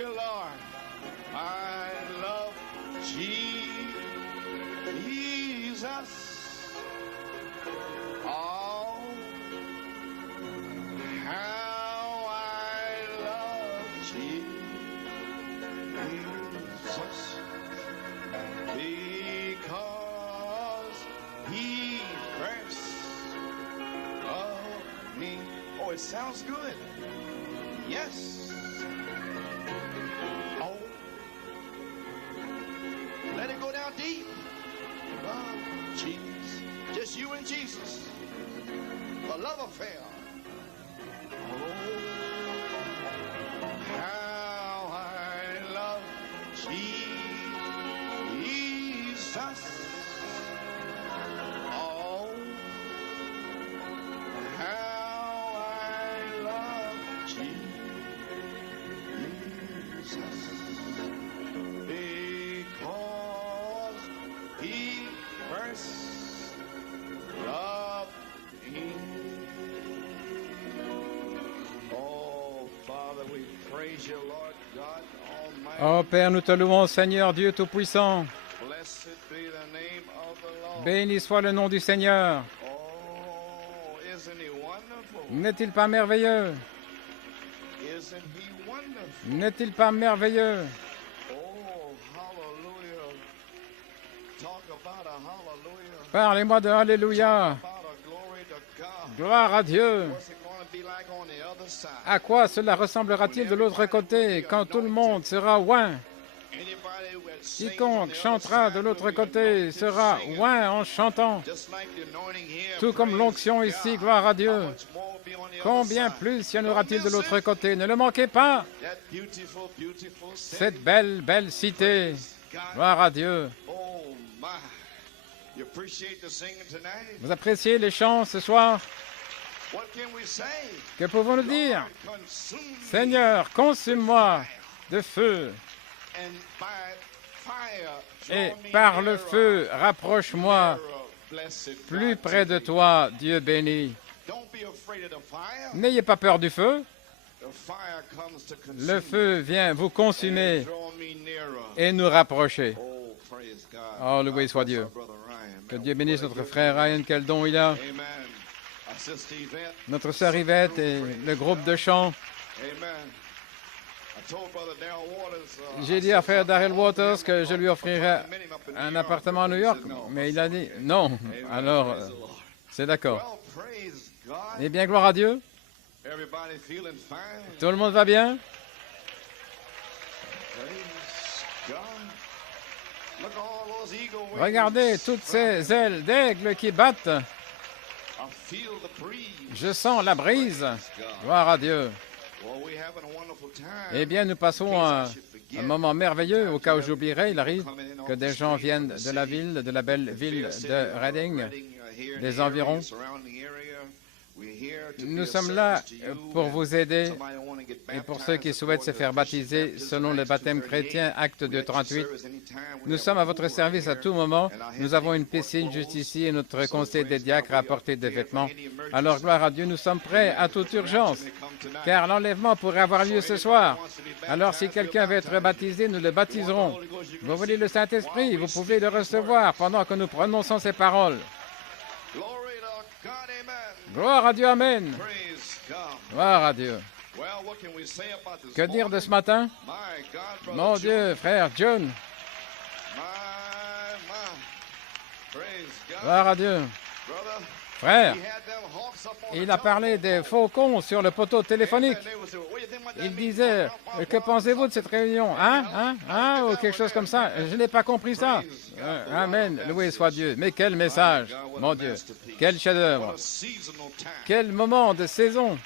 you, Lord. I love Jesus. Oh, how I love Jesus. Because he first loved me. Oh, it sounds good. Yes. Oh. Let it go down deep. Love Jesus. Just you and Jesus. A love affair. Oh, how I love Jesus. Oh, how I love Jesus. Because he first loved me. Oh, Father, we praise you, Lord God Almighty. Oh Père, nous te louons, Seigneur Dieu Tout-Puissant. Blessed be the name of the Lord. Béni soit le nom du Seigneur. Oh, isn't he wonderful? N'est-il pas merveilleux? Isn't he wonderful? N'est-il pas merveilleux? Oh, hallelujah. Talk about a hallelujah. Parlez-moi de Alléluia. About a glory to God. Gloire à Dieu. What's it going to be like on the other side? À quoi cela ressemblera-t-il de l'autre côté quand tout le monde sera oint? Anybody who had sings on Quiconque the other chantera side de l'autre will be côté anointed sera singing. oint en chantant. Just like the anointing here, Tout comme praise l'onction God. ici, gloire à Dieu. How much more will be on the other Combien side? plus y en aura-t-il de Don't l'autre miss it. côté? Ne le manquez pas. That beautiful, beautiful city. Cette belle, belle cité. God. Gloire à Dieu. Oh my. You appreciate the singing tonight? Vous appréciez les chants ce soir? What can we say? Que pouvons-nous dire? Lord, consume me, Seigneur, consume-moi de feu and by fire et draw me par le nearer, feu rapproche-moi nearer, blessed plus God, près to de thee. toi, Dieu béni. Don't be afraid of the fire. N'ayez pas peur du feu. The fire comes to consume Le feu vient vous consumer and draw me nearer. et nous rapprocher. Oh, praise God. Oh, loué soit Bless Dieu. our brother Ryan. Que Man, Dieu bénisse what a notre good frère man. Ryan, quel don il a. Amen. Our sister Yvette. Notre sœur Yvette et le groupe de chant. Amen. I told brother Darrell Waters, J'ai dit à frère Darrell Waters que je lui offrirais un appartement à New York, mais il a dit non. Alors, c'est d'accord. Well, praise God. Eh bien, gloire à Dieu. Everybody feeling fine. Tout le monde va bien? Praise God. Look at all those eagle wings. Regardez toutes ces ailes d'aigle qui battent. I feel the breeze. Je sens la brise. Gloire à Dieu. Well, we having a wonderful time. Eh bien, nous passons un moment merveilleux. Au cas où j'oublierai, il arrive que des gens viennent de la ville, de la belle ville de Reading, des environs. Nous sommes là pour vous aider et pour ceux qui souhaitent se faire baptiser selon le baptême chrétien, acte 238. Nous sommes à votre service à tout moment. Nous avons une piscine juste ici et notre conseil des diacres a apporté des vêtements. Alors, gloire à Dieu, nous sommes prêts à toute urgence, car l'enlèvement pourrait avoir lieu ce soir. Alors, si quelqu'un veut être baptisé, nous le baptiserons. Vous voulez le Saint-Esprit, vous pouvez le recevoir pendant que nous prononçons ces paroles. Gloire à Dieu, Amen. Gloire à Dieu. Que dire de ce matin? Mon Dieu, frère John. Gloire à Dieu. Frère, il a parlé des faucons sur le poteau téléphonique. Il disait, que pensez-vous de cette réunion? Ou quelque chose comme ça. Je n'ai pas compris ça. Amen. Loué soit Dieu. Mais quel message, mon Dieu. Quel chef-d'œuvre. Quel moment de saison.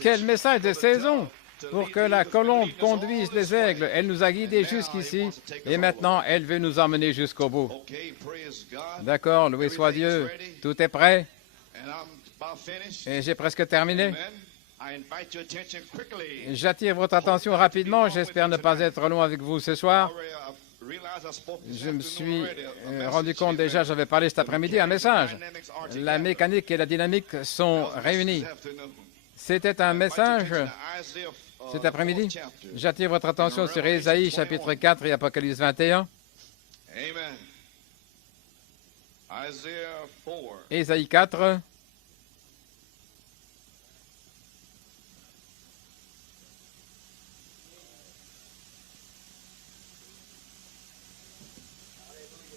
Quel message de saison pour que la colombe conduise les aigles. Elle nous a guidés jusqu'ici et maintenant elle veut nous emmener jusqu'au bout. D'accord, loué soit Dieu. Tout est prêt et j'ai presque terminé. J'attire votre attention rapidement. J'espère ne pas être long avec vous ce soir. Je me suis rendu compte déjà, j'avais parlé cet après-midi, un message. La mécanique et la dynamique sont réunies. C'était un message cet après-midi, j'attire votre attention sur Ésaïe chapitre 4 et Apocalypse 21. Amen. Isaiah 4. Ésaïe 4.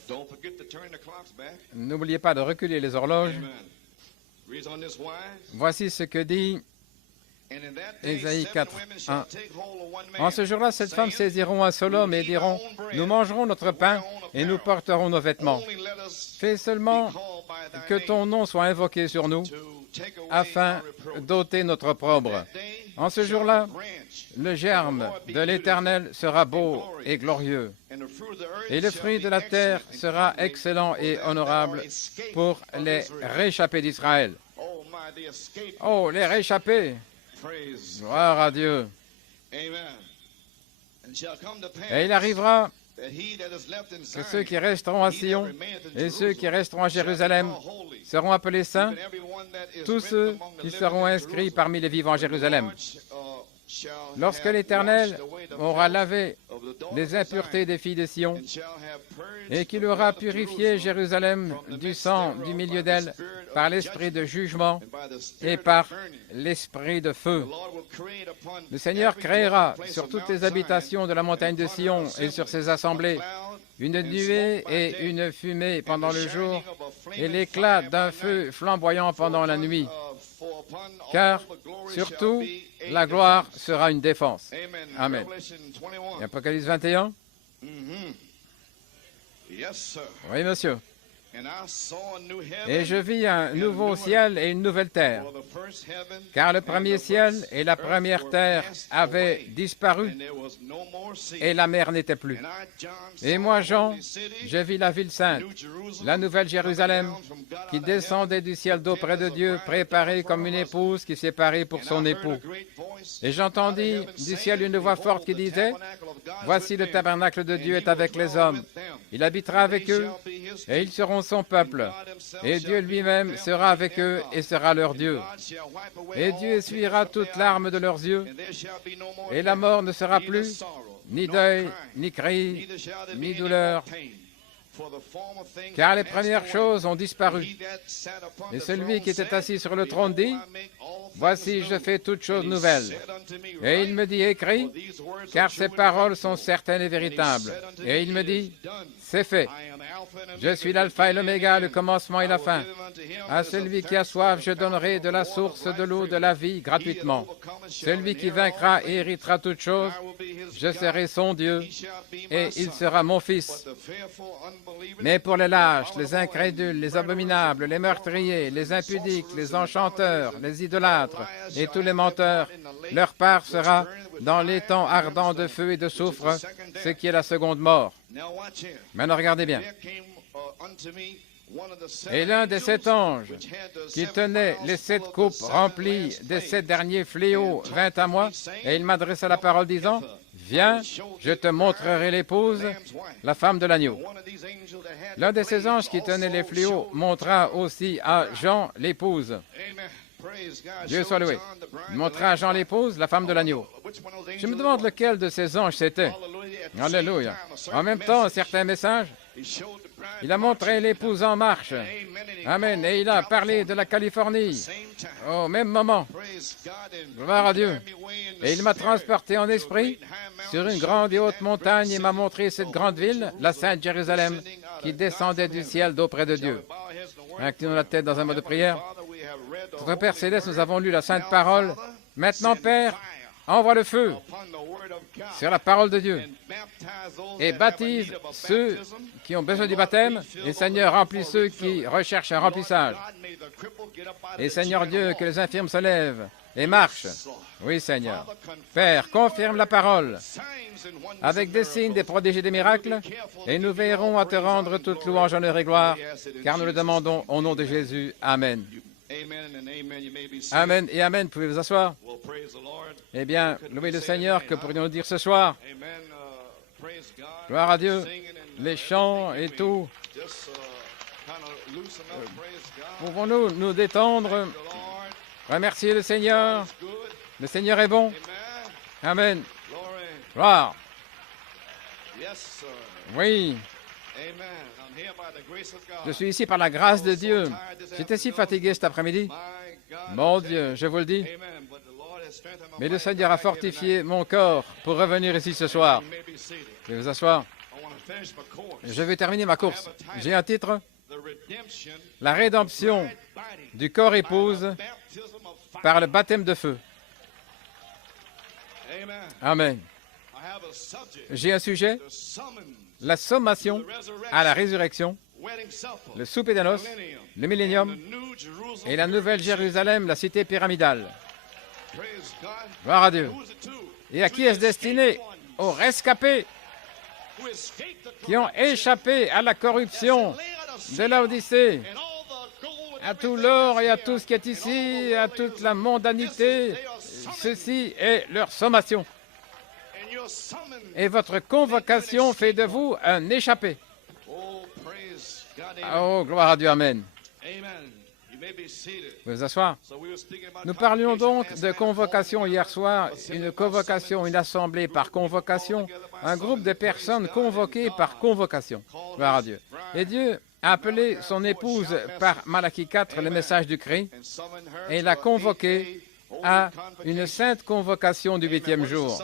Don't forget to turn the clocks back. N'oubliez pas de reculer les horloges. Amen. Reads on this wise. Voici ce que dit And in that day, Ésaïe 7 4, women shall 1. take hold of one man, En ce jour-là, sept femmes saying, saisiront un seul homme et diront, nous mangerons notre pain et nous porterons nos vêtements. Only let us Fais seulement be called by thy que name, ton nom soit invoqué sur nous, to take away afin our reproach. d'ôter notre opprobre. That day En ce shall jour-là, the branch le germe de l'Éternel sera beau et glorieux, and the fruit of the earth et le shall fruit be de la terre excellent and sera comely excellent et for them honorable that are escaped pour of les Israel. réchappés d'Israël. Oh my, the escape. Oh, les réchappés! Praise. Gloire à Dieu! Amen. And it shall come to pass Et il arrivera that he that is left in que Zion, ceux qui resteront à he that Sion remaineth in et ceux qui Jerusalem, resteront à shall be Jérusalem called holy, seront appelés saints, even every one that is tous written ceux among the qui living seront in inscrits Jerusalem. parmi les vivants à Jérusalem. Shall Lorsque have l'Éternel washed away the aura filth lavé of the daughters les of impuretés Zion, des filles de Sion, and shall have purged et qu'il the aura blood of purifié Jerusalem Jérusalem du sang du milieu d'elle par l'esprit de jugement and by the et spirit par of burning. l'esprit de The feu. Lord will create upon Le Seigneur every créera dwelling place sur of toutes Mount les Zion habitations de la montagne de and upon Sion her et sur assemblies ses assemblées a cloud une and nuée smoke by et day, une fumée and pendant the le jour shining of a flaming et l'éclat fire d'un by feu night. flamboyant pendant la For upon, nuit. for upon all Car the glory surtout, shall be a la gloire defense. sera une défense. Amen. Amen. Revelation 21. Et Apocalypse 21? Mhm. Yes, sir. Oui, monsieur. And I saw a new heaven Et je vis un nouveau ciel et une nouvelle terre, for the first heaven car le and premier the ciel first et la earth première were terre passed avaient away, disparu and there was no more sea. et la mer n'était plus. And I, John, Et saw moi, the Jean, holy city, je vis la ville sainte, New Jerusalem, la nouvelle Jérusalem, coming down from God qui out of descendait heaven, du ciel d'auprès de prepared as a Dieu, bride préparée adorned for comme her une husband. épouse qui s'est parée pour And son I heard époux. a great voice Et out j'entendis of heaven du ciel saying, une voix Behold, forte qui the disait, tabernacle of God is voici with le them, tabernacle de and Dieu he est will avec les dwell hommes. with them. Il habitera avec They eux, shall be his et ils people, seront son and peuple. God himself Et shall Dieu be lui-même with them, sera and avec their eux God. et sera leur And Dieu. God shall wipe away Et all Dieu tears essuiera from toute their larme eyes, de leurs yeux, and there shall be no more et la death, mort ne sera neither plus, sorrow, ni nor deuil, crying, ni cri, neither shall there be ni any douleur, more pain, for the former things car are les passed premières away. choses ont And disparu. he that sat upon Et the celui throne qui était said, assis sur le trône Behold, dit, I make all things voici, je new. fais toutes choses And he nouvelles. said unto me, Et il Write, me dit, écris, for these words car are ces true and paroles sont faithful. certaines et And he véritables. said unto Et me, il me It dit, is done. c'est fait. I am Alpha and Je Omega, suis the l'alpha et beginning l'oméga, and le the end. commencement et I la will fin. give unto him À that is celui qui thirsty a of soif, the je donnerai fountain de of la water source of de life l'eau de freely. la vie He that gratuitement. overcometh shall Celui qui inherit all vaincra things. héritera toutes choses. I will be his Je God, serai son Dieu, he shall be et my il son. sera mon But fils. the fearful, unbelieving, Mais pour les lâches, the les abominable, incrédules, les and abominables, les meurtriers, les impudiques, les enchanteurs, les idolâtres et tous les menteurs, leur part sera dans l'étang ardent de feu et de soufre, ce qui est la seconde mort. Now watch here. Maintenant, regardez bien. There came unto me one of the seven Et l'un des sept anges which had the qui seven tenait vials les sept full of the coupes seven remplies last des plagues, 7 derniers fléaux vint à moi, et il m'adressa la parole disant, viens, je te montrerai l'épouse, la femme de l'agneau. one of these angels that had L'un the de ces plagues anges qui tenait les also fléaux showed montra aussi à Jean l'épouse. Amen. Praise God. Dieu Showed soit loué. John the bride, Il the montra à Jean Lamb. l'épouse, la femme de l'agneau. Which one of those Je me angels demande it was? lequel de ces anges c'était. Hallelujah. At the same Alléluia. time, a certain En même temps, message, certains messages, he showed the bride il a montré l'épouse en marche. Amen. And he Amen. called Et il a California parlé de la at the Californie same time. au même moment. Praise God. And Gloire à he Dieu. carried me away in the Et il m'a spirit transporté en to a esprit great high sur mountain, une grande et showed me haute that montagne great et m'a city, montré cette the grande Holy ville, la Jerusalem, Sainte Jérusalem, descending out qui of God descendait from du heaven. ciel d'auprès de Shall Dieu. we bow our heads in the word of Inclinons la prayer? tête dans un mot de Heavenly prière. Father, we have read the Notre holy Père céleste, nous word. avons lu la Sainte Now, Parole. Father, Maintenant, send Père, fire envoie le feu upon the word of God sur la parole de Dieu and baptize those et that have a baptise need of a ceux baptism. qui ont besoin And du Lord, baptême. refill Et those Seigneur, that remplis need for ceux qui refilling. recherchent un Lord remplissage. God, may the cripple get up out of Et the Seigneur chair and Dieu, walk. que les infirmes se lèvent et marchent. Yes, Lord. Oui, Seigneur. Father, confirm Père, your confirme la parole signs and wonders avec and des signes, des miracles. prodiges et des miracles, et nous veillerons à te rendre toute louange, honneur et gloire, car nous le demandons au nom de Jésus. Amen. Amen and amen. You may be seated. Amen et Amen. Pouvez vous asseoir? Well, praise the Lord. Eh bien, louez le Seigneur, que pourrions-nous dire ce soir? Amen. Praise God. Gloire à Dieu. Singing and, Les chants et everything. tout. Just kind of loosen up. Praise God. Pouvons-nous nous détendre, The Lord remercier le Seigneur? is good. Le Seigneur est bon. Amen. Amen. Gloire. Oui. Je suis ici par la grâce de Dieu. J'étais si fatigué cet après-midi. Mon Dieu, je vous le dis. Mais le Seigneur a fortifié mon corps pour revenir ici ce soir. Je vais vous asseoir. Je vais terminer ma course. J'ai un titre. La rédemption du corps épouse par le baptême de feu. Amen. J'ai un sujet. La sommation à la résurrection, le souper des noces, le millénium et la nouvelle Jérusalem, la cité pyramidale. Gloire à Dieu. Et à qui est-ce destiné? Aux rescapés qui ont échappé à la corruption de l'Odyssée, à tout l'or et à tout ce qui est ici, à toute la mondanité. Ceci est leur sommation. Et votre convocation fait de vous un échappé. Oh, gloire à Dieu, Amen. Vous vous asseoir. Nous parlions donc de convocation hier soir, une convocation, une assemblée par convocation, un groupe de personnes convoquées par convocation. Gloire à Dieu. Et Dieu a appelé son épouse par Malachie 4, le message du Christ, et l'a convoquée à une sainte convocation du 8e jour.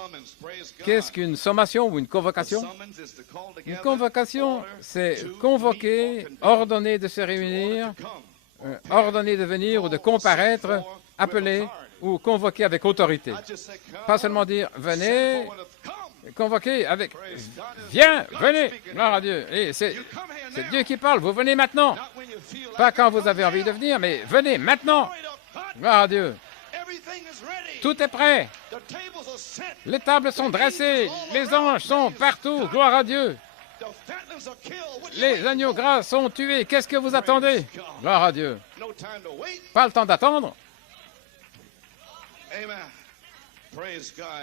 Qu'est-ce qu'une sommation ou une convocation? Une convocation, c'est convoquer, ordonner de se réunir, ordonner de venir ou de comparaître, appeler ou convoquer avec autorité. Pas seulement dire « venez », convoquer avec « viens, venez ». Gloire à Dieu. Et c'est Dieu qui parle, vous venez maintenant. Pas quand vous avez envie de venir, mais venez maintenant. Gloire à Dieu. Tout est prêt. Les tables sont dressées. Les anges sont partout. Gloire à Dieu. Les agneaux gras sont tués. Qu'est-ce que vous attendez? Gloire à Dieu. Pas le temps d'attendre.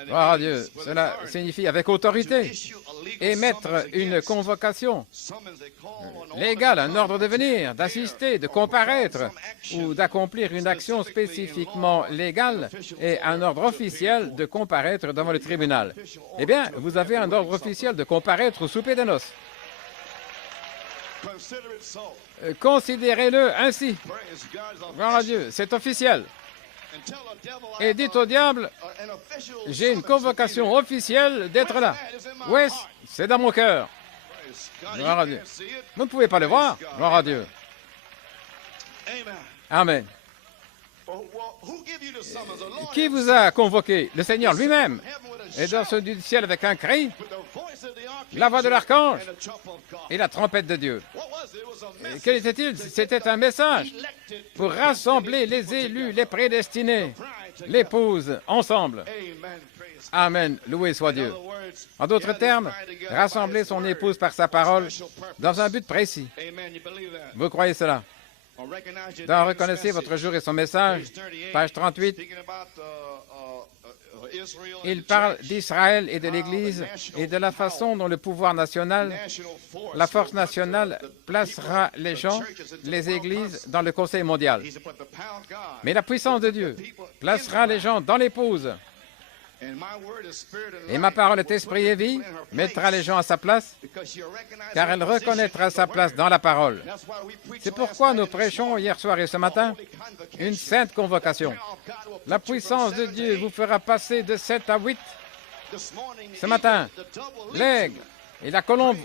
Gloire à Dieu. Cela signifie avec autorité. Émettre une convocation légale, un ordre de venir, d'assister, de comparaître ou d'accomplir une action spécifiquement légale et un ordre officiel de comparaître devant le tribunal. Eh bien, vous avez un ordre officiel de comparaître au souper des noces. Considérez-le ainsi. Gloire à Dieu, c'est officiel. Et dites au diable, j'ai une convocation officielle d'être là. Oui, c'est dans mon cœur. Gloire à Dieu. Vous ne pouvez pas le voir. Gloire à Dieu. Amen. Qui vous a convoqué? Le Seigneur lui-même. Et dans ce du ciel avec un cri, la voix de l'archange et la trompette de Dieu. Et quel était-il? C'était un message pour rassembler les élus, les prédestinés, l'épouse, ensemble. Amen. Loué soit Dieu. En d'autres termes, rassembler son épouse par sa parole dans un but précis. Vous croyez cela? Dans Reconnaissez votre jour et son message, page 38, il parle d'Israël et de l'Église et de la façon dont le pouvoir national, la force nationale, placera les gens, les églises dans le Conseil mondial. Mais la puissance de Dieu placera les gens dans l'épouse. Et ma parole est esprit et vie, mettra les gens à sa place, car elle reconnaîtra sa place dans la parole. C'est pourquoi nous prêchons hier soir et ce matin une sainte convocation. La puissance de Dieu vous fera passer de 7 à 8 ce matin. L'aigle et la colombe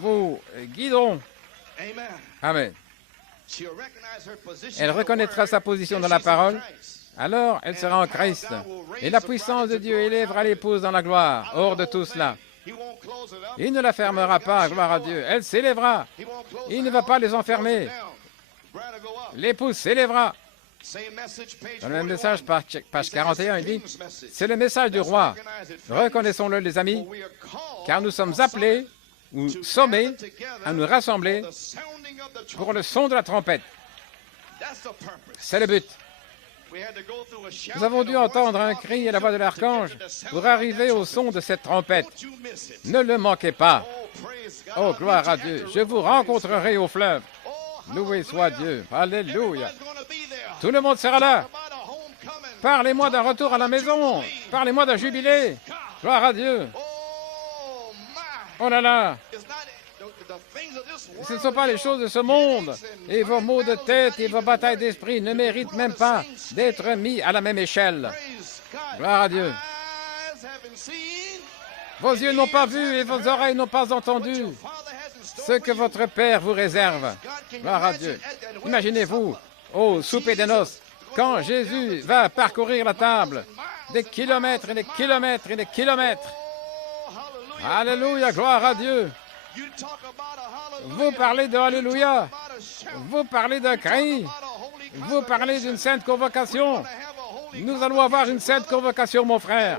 vous guideront. Amen. Elle reconnaîtra sa position dans la parole. Alors, elle sera en Christ. Et la puissance de Dieu élèvera l'épouse dans la gloire. Hors de tout cela, il ne la fermera pas, gloire à Dieu. Elle s'élèvera. Il ne va pas les enfermer. L'épouse s'élèvera. Dans le même message, page 41, il dit, c'est le message du roi. Reconnaissons-le, les amis, car nous sommes appelés ou sommés à nous rassembler pour le son de la trompette. C'est le but. Nous avons dû entendre un cri et la voix de l'archange pour arriver au son de cette trompette. Ne le manquez pas. Oh, gloire à Dieu. Je vous rencontrerai au fleuve. Loué soit Dieu. Alléluia. Tout le monde sera là. Parlez-moi d'un retour à la maison. Parlez-moi d'un jubilé. Gloire à Dieu. Oh là là. Ce ne sont pas les choses de ce monde. Et vos maux de tête et vos batailles d'esprit ne méritent même pas d'être mis à la même échelle. Gloire à Dieu. Vos yeux n'ont pas vu et vos oreilles n'ont pas entendu ce que votre Père vous réserve. Gloire à Dieu. Imaginez-vous, au souper des noces, quand Jésus va parcourir la table, des kilomètres et des kilomètres et des kilomètres. Alléluia, gloire à Dieu. Vous parlez de Alléluia. Vous parlez d'un cri. Vous parlez d'une sainte convocation. Nous allons avoir une sainte convocation, mon frère.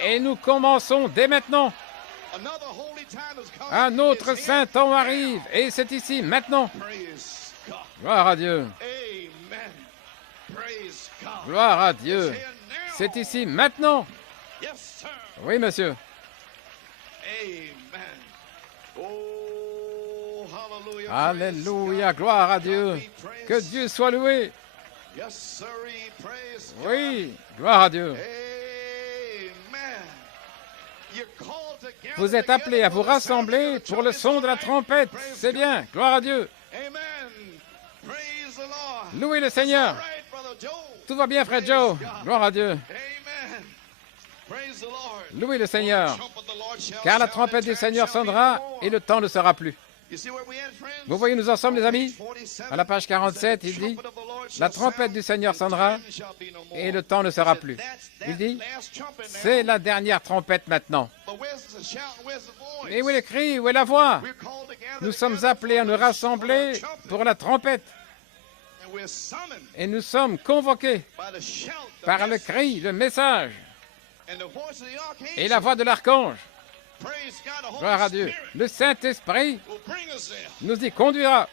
Et nous commençons dès maintenant. Un autre saint temps arrive. Et c'est ici, maintenant. Gloire à Dieu. Gloire à Dieu. C'est ici, maintenant. Oui, monsieur. Alléluia, gloire à Dieu. Que Dieu soit loué. Oui, gloire à Dieu. Vous êtes appelés à vous rassembler pour le son de la trompette. C'est bien, gloire à Dieu. Louez le Seigneur. Tout va bien, frère Joe. Gloire à Dieu. Louez le Seigneur, car la trompette du Seigneur sonnera et le temps ne sera plus. Vous voyez, nous en sommes, les amis. À la page 47, il dit, la trompette du Seigneur sonnera et le temps ne sera plus. Il dit, c'est la dernière trompette maintenant. Et où est le cri, où est la voix? Nous sommes appelés à nous rassembler pour la trompette. Et nous sommes convoqués par le cri, le message et la voix de l'archange. Gloire à Dieu. Le Saint-Esprit nous y conduira.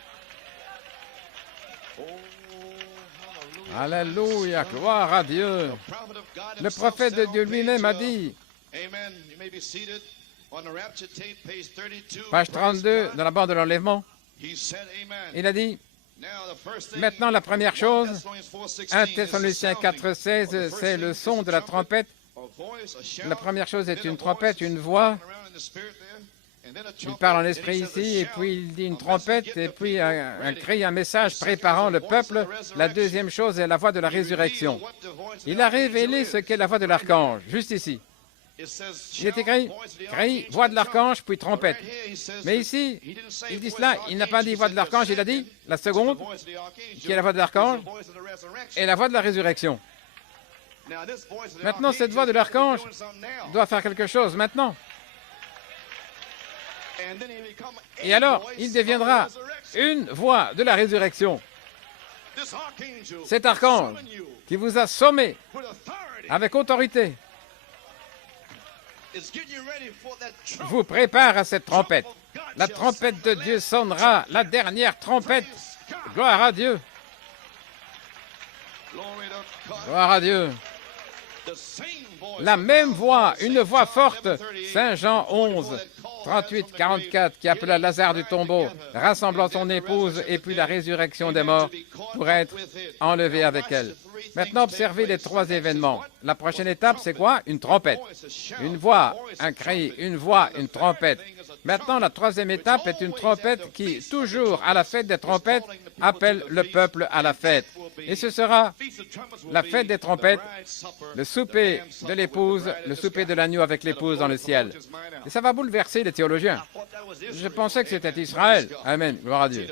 Alléluia, gloire à Dieu. Le prophète de Dieu lui-même a dit, page 32 dans la bande de l'enlèvement, il a dit, maintenant la première chose, 1 Thessaloniciens 4,16, c'est le son de la trompette. La première chose est une trompette, une voix. Il parle en esprit ici, et puis il dit une trompette, et puis un cri, un message préparant le peuple. La deuxième chose est la voix de la résurrection. Il a révélé ce qu'est la voix de l'archange, juste ici. Il est écrit, cri, voix de l'archange, puis trompette. Mais ici, il dit cela, il n'a pas dit voix de l'archange, il a dit la seconde, qui est la voix de l'archange, et la voix de la résurrection. Maintenant, cette voix de l'archange doit faire quelque chose maintenant. Et alors, il deviendra une voix de la résurrection. Cet archange qui vous a sommé avec autorité vous prépare à cette trompette. La trompette de Dieu sonnera, la dernière trompette. Gloire à Dieu. Gloire à Dieu. La même voix, une voix forte, Saint Jean 11, 38, 44, qui appela Lazare du tombeau, rassemblant son épouse, et puis la résurrection des morts pour être enlevé avec elle. Maintenant, observez les trois événements. La prochaine étape, c'est quoi? Une trompette. Une voix, un cri, une voix, une trompette. Maintenant, la troisième étape est une trompette qui, toujours à la fête des trompettes, appelle le peuple à la fête. Et ce sera la fête des trompettes, le souper de l'épouse, le souper de l'agneau avec l'épouse dans le ciel. Et ça va bouleverser les théologiens. Je pensais que c'était Israël. Amen. Gloire à Dieu.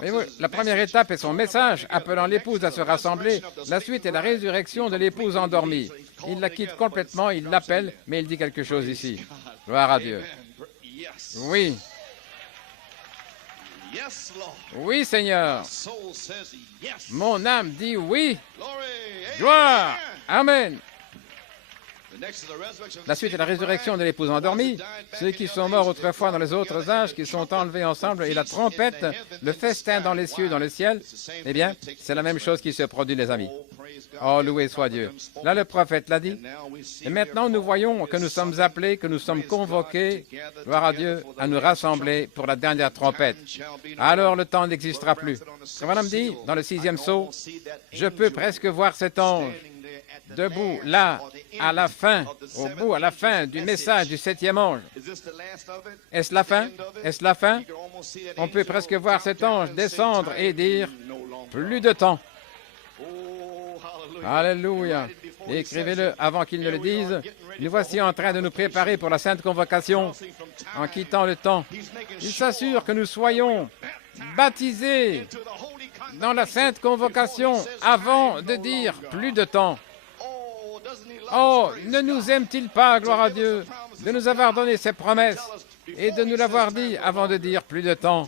Mais oui, la première étape est son message, appelant l'épouse à se rassembler. La suite est la résurrection de l'épouse endormie. Il la quitte complètement, il l'appelle, mais il dit quelque chose ici. Gloire à Dieu. Oui. Oui, Seigneur. Mon âme dit oui. Gloire. Amen. La suite est la résurrection de l'épouse endormie, ceux qui sont morts autrefois dans les autres âges, qui sont enlevés ensemble, et la trompette, le festin dans les cieux, dans le ciel. Eh bien, c'est la même chose qui se produit, les amis. Oh, loué soit Dieu. Là, le prophète l'a dit. Et maintenant, nous voyons que nous sommes appelés, que nous sommes convoqués, gloire à Dieu, à nous rassembler pour la dernière trompette. Alors, le temps n'existera plus. Comme on me dit, dans le 6e sceau, je peux presque voir cet ange debout là, à la fin, au bout, à la fin du message du 7e ange. Est-ce la fin? Est-ce la fin? On peut presque voir cet ange descendre et dire « Plus de temps ». Alléluia. Écrivez-le avant qu'il ne le dise. Nous voici en train de nous préparer pour la sainte convocation en quittant le temps. Il s'assure que nous soyons baptisés dans la sainte convocation avant de dire plus de temps. Oh, ne nous aime-t-il pas, gloire à Dieu, de nous avoir donné ces promesses et de nous l'avoir dit avant de dire plus de temps.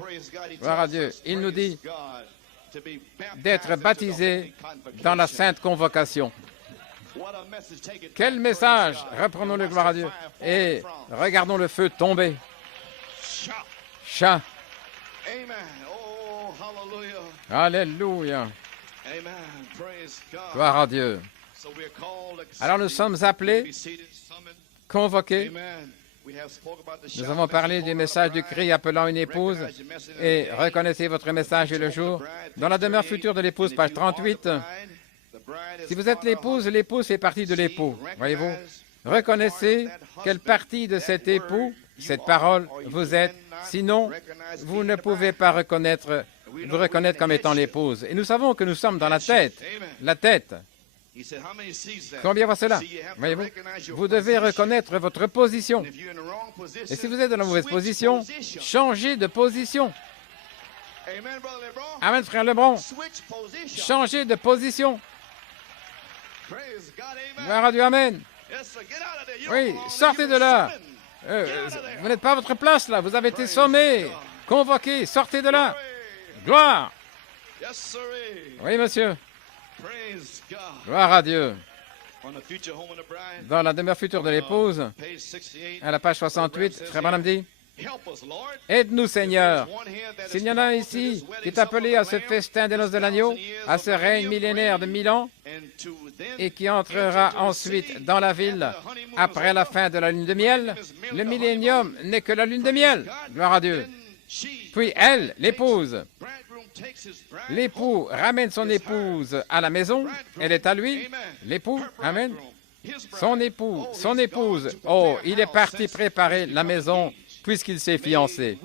Gloire à Dieu. Il nous dit d'être baptisés dans la sainte convocation. Quel message! Reprenons-le, gloire à Dieu, et regardons le feu tomber. Chat. Alléluia. Gloire à Dieu. Alors nous sommes appelés, convoqués. Nous avons parlé du message du cri appelant une épouse et reconnaissez votre message et le jour. Dans la demeure future de l'épouse, page 38, si vous êtes l'épouse, l'épouse fait partie de l'époux. Voyez-vous? Reconnaissez quelle partie de cet époux, cette parole, vous êtes. Sinon, vous ne pouvez pas vous reconnaître comme étant l'épouse. Et nous savons que nous sommes dans la tête. La tête. Combien voit cela? Voyez-vous? Vous devez reconnaître votre position. Et si vous êtes dans la mauvaise position, changez de position. Amen, frère Lebron. Changez de position. Gloire à Dieu, amen. Oui, sortez de là. Vous n'êtes pas à votre place là. Vous avez été sommé, convoqué. Sortez de là. Gloire. Oui, monsieur. Gloire à Dieu. Dans la demeure future de l'épouse, à la page 68, frère Branham dit, « Aide-nous, Seigneur. S'il y en a un ici qui est appelé à ce festin des noces de l'agneau, à ce règne millénaire de 1000 ans, et qui entrera ensuite dans la ville après la fin de la lune de miel, le millénium n'est que la lune de miel. Gloire à Dieu. Puis elle, l'épouse, l'époux ramène son épouse à la maison, elle est à lui, l'époux, amen, son époux, son épouse, oh, il est parti préparer la maison puisqu'il s'est fiancé.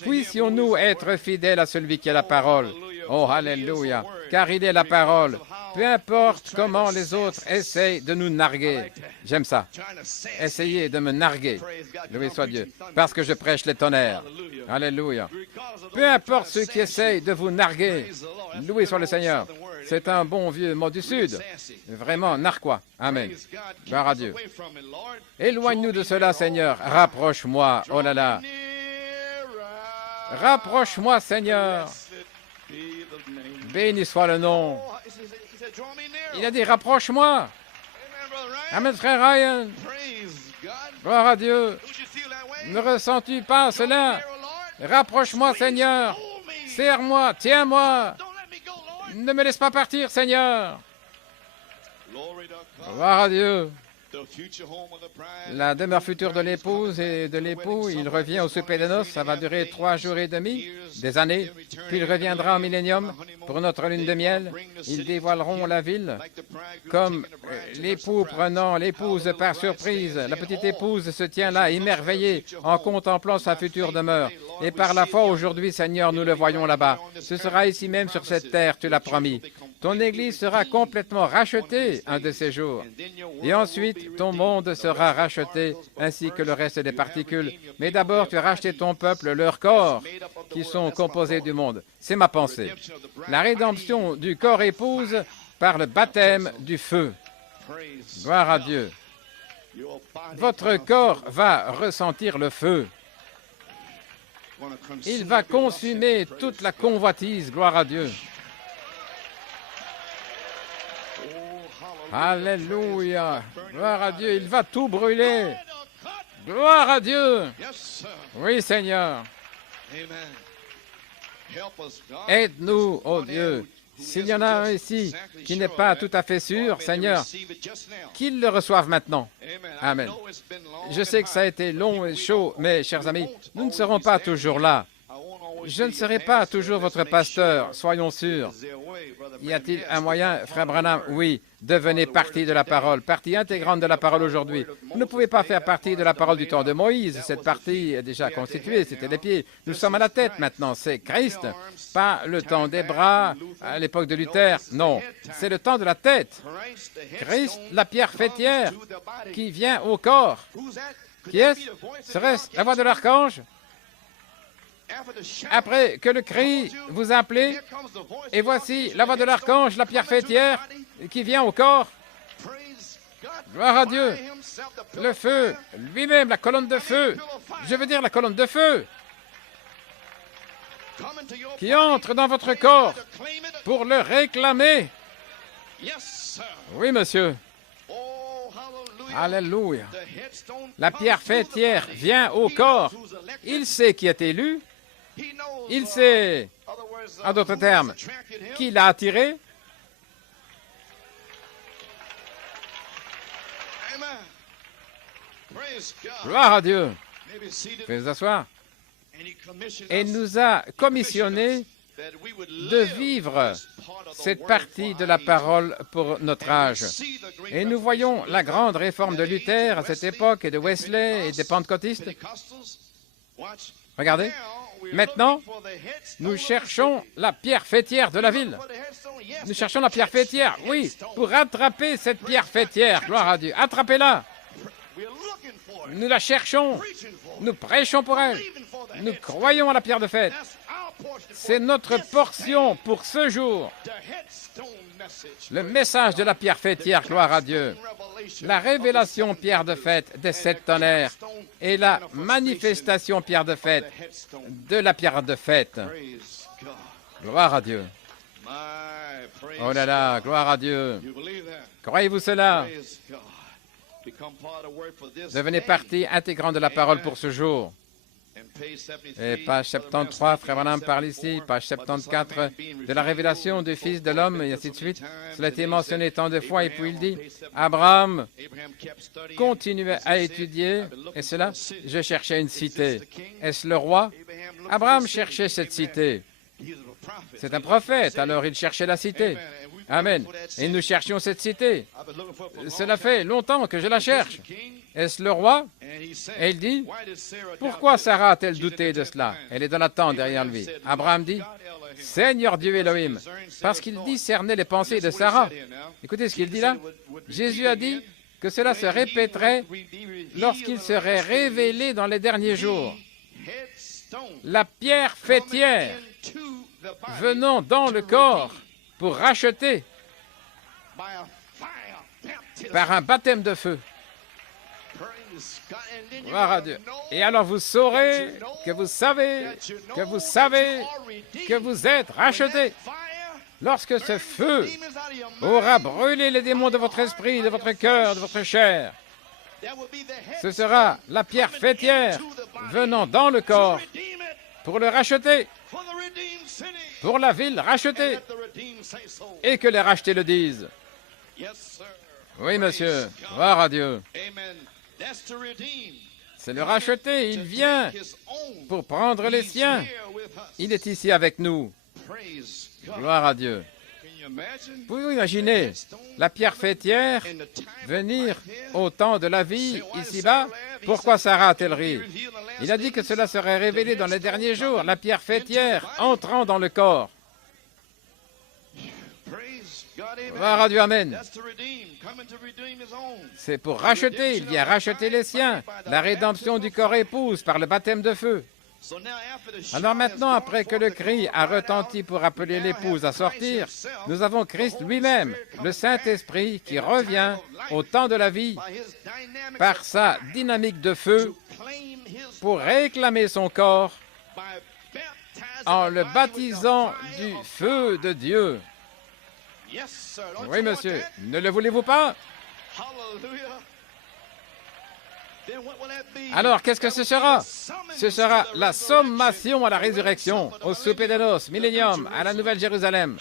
Puissions-nous être fidèles à celui qui est la parole. Oh, alléluia, car il est la parole. Peu importe comment les autres essayent de nous narguer. J'aime ça. Essayez de me narguer. Loué soit Dieu. Parce que je prêche les tonnerres. Alléluia. Peu importe ceux qui essayent de vous narguer. Loué soit le Seigneur. C'est un bon vieux mot du Sud. Vraiment narquois. Amen. Gloire à Dieu. Éloigne-nous de cela, Seigneur. Rapproche-moi. Oh là là. Rapproche-moi, Seigneur. Béni soit le nom. Il a dit, rapproche-moi. Amen, frère Ryan. Gloire à Dieu. Ne ressens-tu pas cela? Rapproche-moi, Seigneur. Serre-moi, tiens-moi. Ne me laisse pas partir, Seigneur. Gloire à Dieu. La demeure future de l'épouse et de l'époux, il revient au souper de noces, ça va durer 3 jours et demi, des années, puis il reviendra au millénium pour notre lune de miel. Ils dévoileront la ville comme l'époux prenant l'épouse par surprise. La petite épouse se tient là, émerveillée, en contemplant sa future demeure. Et par la foi, aujourd'hui, Seigneur, nous le voyons là-bas. Ce sera ici même sur cette terre, tu l'as promis. Ton Église sera complètement rachetée un de ces jours. Et ensuite, ton monde sera racheté, ainsi que le reste des particules. Mais d'abord, tu as racheté ton peuple, leurs corps, qui sont composés du monde. C'est ma pensée. La rédemption du corps épouse par le baptême du feu. Gloire à Dieu. Votre corps va ressentir le feu. Il va consumer toute la convoitise. Gloire à Dieu. Alléluia. Gloire à Dieu. Il va tout brûler. Gloire à Dieu. Oui, Seigneur. Aide-nous, oh Dieu. S'il y en a un ici qui n'est pas tout à fait sûr, Seigneur, qu'il le reçoive maintenant. Amen. Je sais que ça a été long et chaud, mais, chers amis, nous ne serons pas toujours là. Je ne serai pas toujours votre pasteur, soyons sûrs. Y a-t-il un moyen, Frère Branham? Oui, devenez partie de la parole, partie intégrante de la parole aujourd'hui. Vous ne pouvez pas faire partie de la parole du temps de Moïse. Cette partie est déjà constituée, c'était les pieds. Nous sommes à la tête maintenant, c'est Christ, pas le temps des bras à l'époque de Luther. Non, c'est le temps de la tête. Christ, la pierre fêtière qui vient au corps. Qui est-ce? Serait-ce la voix de l'archange? Après que le cri vous a appelé, et voici la voix de l'archange, la pierre fêtière, qui vient au corps. Gloire à Dieu. Le feu, lui-même, la colonne de feu. Je veux dire la colonne de feu qui entre dans votre corps pour le réclamer. Oui, monsieur. Alléluia. La pierre fêtière vient au corps. Il sait qui est élu. Il sait, en d'autres termes, qui l'a attiré. Gloire à Dieu. Veuillez vous asseoir. Et il nous a commissionné de vivre cette partie de la parole pour notre âge. Et nous voyons la grande réforme de Luther à cette époque et de Wesley et des pentecôtistes. Regardez. Maintenant, nous cherchons la pierre fêtière de la ville. Nous cherchons la pierre fêtière, oui, pour attraper cette pierre fêtière. Gloire à Dieu. Attrapez-la. Nous la cherchons. Nous prêchons pour elle. Nous croyons à la pierre de fête. C'est notre portion pour ce jour. Le message de la pierre fêtière, gloire à Dieu. La révélation pierre de fête des 7 tonnerres et la manifestation pierre de fête de la pierre de fête. Gloire à Dieu. Oh là là, gloire à Dieu. Croyez-vous cela? Devenez partie intégrante de la parole pour ce jour. Et page 73, Frère Branham parle ici, page 74, de la révélation du Fils de l'homme, et ainsi de suite. Cela a été mentionné tant de fois, et puis il dit, Abraham continuait à étudier, et cela, je cherchais une cité. Est-ce le roi? Abraham cherchait cette cité. C'est un prophète, alors il cherchait la cité. Amen. Et nous cherchions cette cité. Cela fait longtemps que je la cherche. Est-ce le roi? Et il dit, pourquoi Sarah a-t-elle douté de cela? Elle est dans la tente derrière lui. Abraham dit, Seigneur Dieu Elohim, parce qu'il discernait les pensées de Sarah. Écoutez ce qu'il dit là. Jésus a dit que cela se répéterait lorsqu'il serait révélé dans les derniers jours. La pierre fêtière venant dans le corps pour racheter par un baptême de feu. Gloire à Dieu. Et alors vous saurez que vous savez que vous êtes rachetés. Lorsque ce feu aura brûlé les démons de votre esprit, de votre cœur, de votre chair, ce sera la pierre fêtière venant dans le corps pour le racheter, pour la ville rachetée, et que les rachetés le disent. Oui, monsieur. Gloire à Dieu. C'est le racheté. Il vient pour prendre les siens. Il est ici avec nous. Gloire à Dieu. Vous imaginez la pierre fêtière venir au temps de la vie ici-bas? Pourquoi Sarah a-t-elle ri? Il a dit que cela serait révélé dans les derniers jours, la pierre fêtière entrant dans le corps. Gloire à Dieu, amen. C'est pour racheter, il vient racheter les siens, la rédemption du corps épouse par le baptême de feu. Alors maintenant, après que le cri a retenti pour appeler l'épouse à sortir, nous avons Christ lui-même, le Saint-Esprit, qui revient au temps de la vie par sa dynamique de feu pour réclamer son corps en le baptisant du feu de Dieu. Oui, monsieur. Ne le voulez-vous pas? Alors, qu'est-ce que ce sera? Ce sera la sommation à la résurrection, au souper de noces, millénium, à la Nouvelle Jérusalem.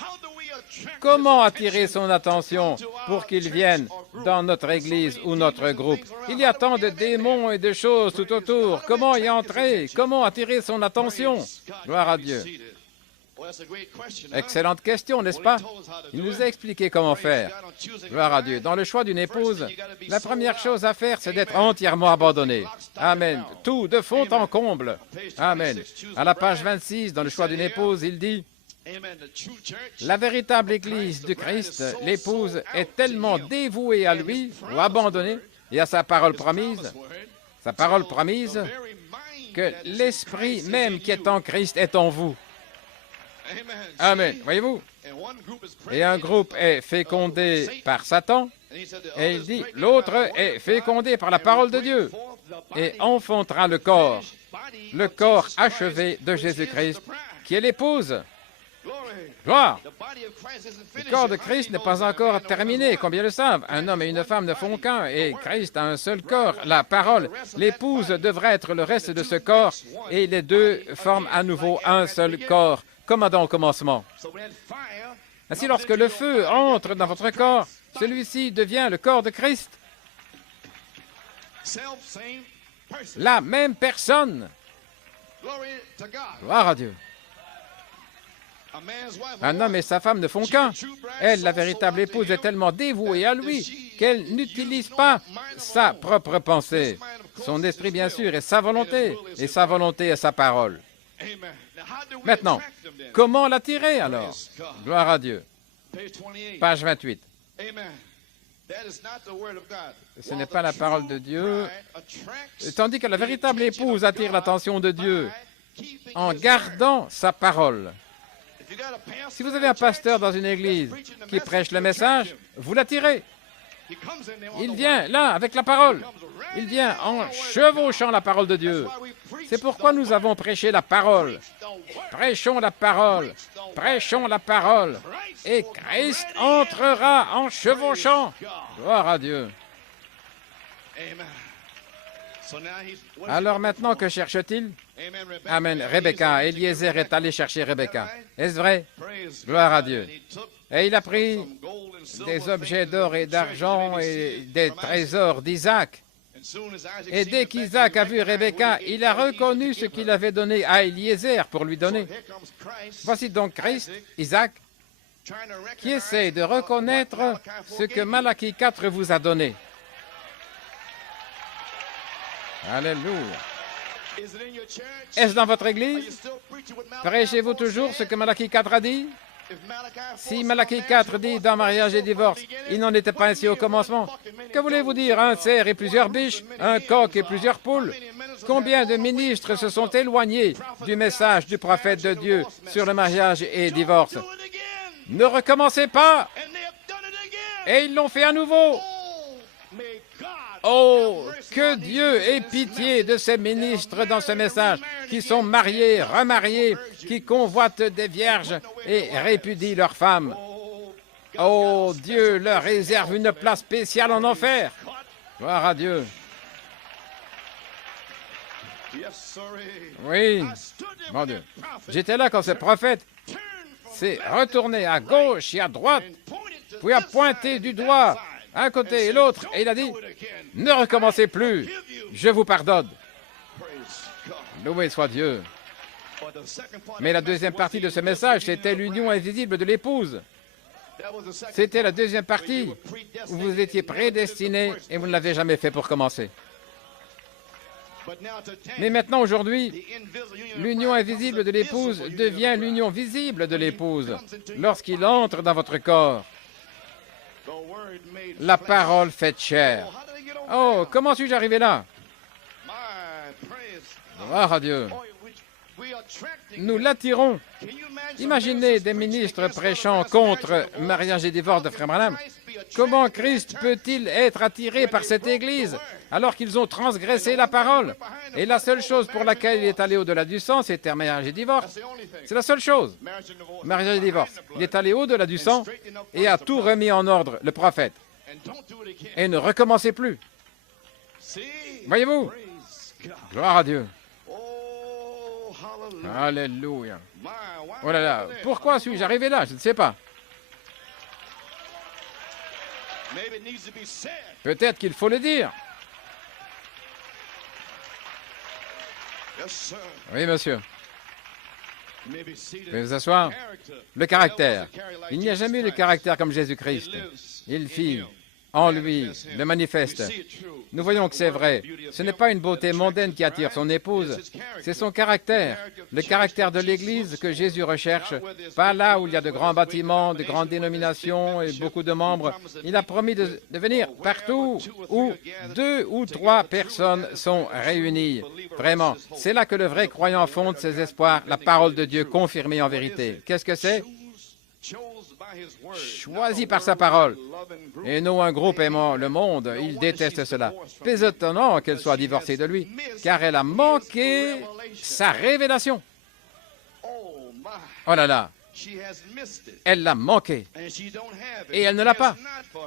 Comment attirer son attention pour qu'il vienne dans notre Église ou notre groupe? Il y a tant de démons et de choses tout autour. Comment y entrer? Comment attirer son attention? Gloire à Dieu. Excellente question, n'est-ce pas? Il nous a expliqué comment faire. Gloire à Dieu. Dans le choix d'une épouse, la première chose à faire, c'est d'être entièrement abandonné. Amen. Tout, de fond en comble. Amen. À la page 26, dans le choix d'une épouse, il dit, la véritable Église du Christ, l'épouse, est tellement dévouée à lui, ou abandonnée, et à sa parole promise, que l'Esprit même qui est en Christ est en vous. Amen. Voyez-vous? Et un groupe est fécondé par Satan, et il dit, l'autre est fécondé par la parole de Dieu, et enfantera le corps achevé de Jésus-Christ, qui est l'épouse. Gloire! Le corps de Christ n'est pas encore terminé, combien le savent? Un homme et une femme ne font qu'un, et Christ a un seul corps, la parole. L'épouse devrait être le reste de ce corps, et les deux forment à nouveau un seul corps, comme Adam au commencement. Ainsi, lorsque le feu entre dans votre corps, celui-ci devient le corps de Christ. La même personne. Gloire à Dieu. Un homme et sa femme ne font qu'un. Elle, la véritable épouse, est tellement dévouée à lui qu'elle n'utilise pas sa propre pensée. Son esprit, bien sûr, est sa volonté, et sa volonté est sa parole. Maintenant, comment l'attirer alors? Gloire à Dieu. Page 28. Ce n'est pas la parole de Dieu, tandis que la véritable épouse attire l'attention de Dieu en gardant sa parole. Si vous avez un pasteur dans une église qui prêche le message, vous l'attirez. Il vient là avec la parole. Il vient en chevauchant la parole de Dieu. C'est pourquoi nous avons prêché la parole. Prêchons la parole. Prêchons la parole. Et Christ entrera en chevauchant. Gloire à Dieu. Alors maintenant, que cherche-t-il? Amen. Rebecca. Eliezer est allé chercher Rebecca. Est-ce vrai? Gloire à Dieu. Et il a pris des objets d'or et d'argent et des trésors d'Isaac. Et dès qu'Isaac a vu Rebecca, il a reconnu ce qu'il avait donné à Eliezer pour lui donner. Voici donc Christ, Isaac, qui essaie de reconnaître ce que Malachie 4 vous a donné. Alléluia. Est-ce dans votre église? Prêchez-vous toujours ce que Malachie 4 a dit? Si Malachie 4 dit dans mariage et divorce, il n'en était pas ainsi au commencement. Que voulez-vous dire? Un cerf et plusieurs biches, un coq et plusieurs poules? Combien de ministres se sont éloignés du message du prophète de Dieu sur le mariage et divorce? Ne recommencez pas! Et ils l'ont fait à nouveau. Oh, que Dieu ait pitié de ces ministres dans ce message, qui sont mariés, remariés, qui convoitent des vierges et répudient leurs femmes. Oh, Dieu leur réserve une place spéciale en enfer. Gloire à Dieu. Oui, mon Dieu. J'étais là quand ce prophète s'est retourné à gauche et à droite, puis a pointé du doigt un côté et l'autre, et il a dit, « Ne recommencez plus, je vous pardonne. » Loué soit Dieu. Mais la deuxième partie de ce message, c'était l'union invisible de l'épouse. C'était la deuxième partie où vous étiez prédestinés et vous ne l'avez jamais fait pour commencer. Mais maintenant, aujourd'hui, l'union invisible de l'épouse devient l'union visible de l'épouse lorsqu'il entre dans votre corps. La parole faite chair. Oh, comment suis-je arrivé là? Gloire à Dieu. Nous l'attirons. Imaginez des ministres prêchant contre mariage et divorce de Frère Branham. Comment Christ peut-il être attiré par cette Église alors qu'ils ont transgressé la parole? Et la seule chose pour laquelle il est allé au-delà du sang, c'était mariage et divorce. C'est la seule chose. Mariage et divorce. Il est allé au-delà du sang et a tout remis en ordre, le prophète. Et ne recommencez plus. Voyez-vous? Gloire à Dieu. Alléluia. Oh là là, pourquoi suis-je arrivé là? Je ne sais pas. Peut-être qu'il faut le dire. Oui, monsieur. Pouvez vous asseoir? Le caractère. Il n'y a jamais eu de caractère comme Jésus-Christ. Il fit en lui le manifeste. Nous voyons que c'est vrai. Ce n'est pas une beauté mondaine qui attire son épouse, c'est son caractère. Le caractère de l'Église que Jésus recherche, pas là où il y a de grands bâtiments, de grandes dénominations et beaucoup de membres. Il a promis de venir partout où 2 ou 3 personnes sont réunies. Vraiment, c'est là que le vrai croyant fonde ses espoirs, la parole de Dieu confirmée en vérité. Qu'est-ce que c'est? Choisi par sa parole, et non un groupe aimant le monde. Il déteste cela. C'est étonnant qu'elle soit divorcée de lui, car elle a manqué sa révélation. Oh là là, elle l'a manqué, et elle ne l'a pas.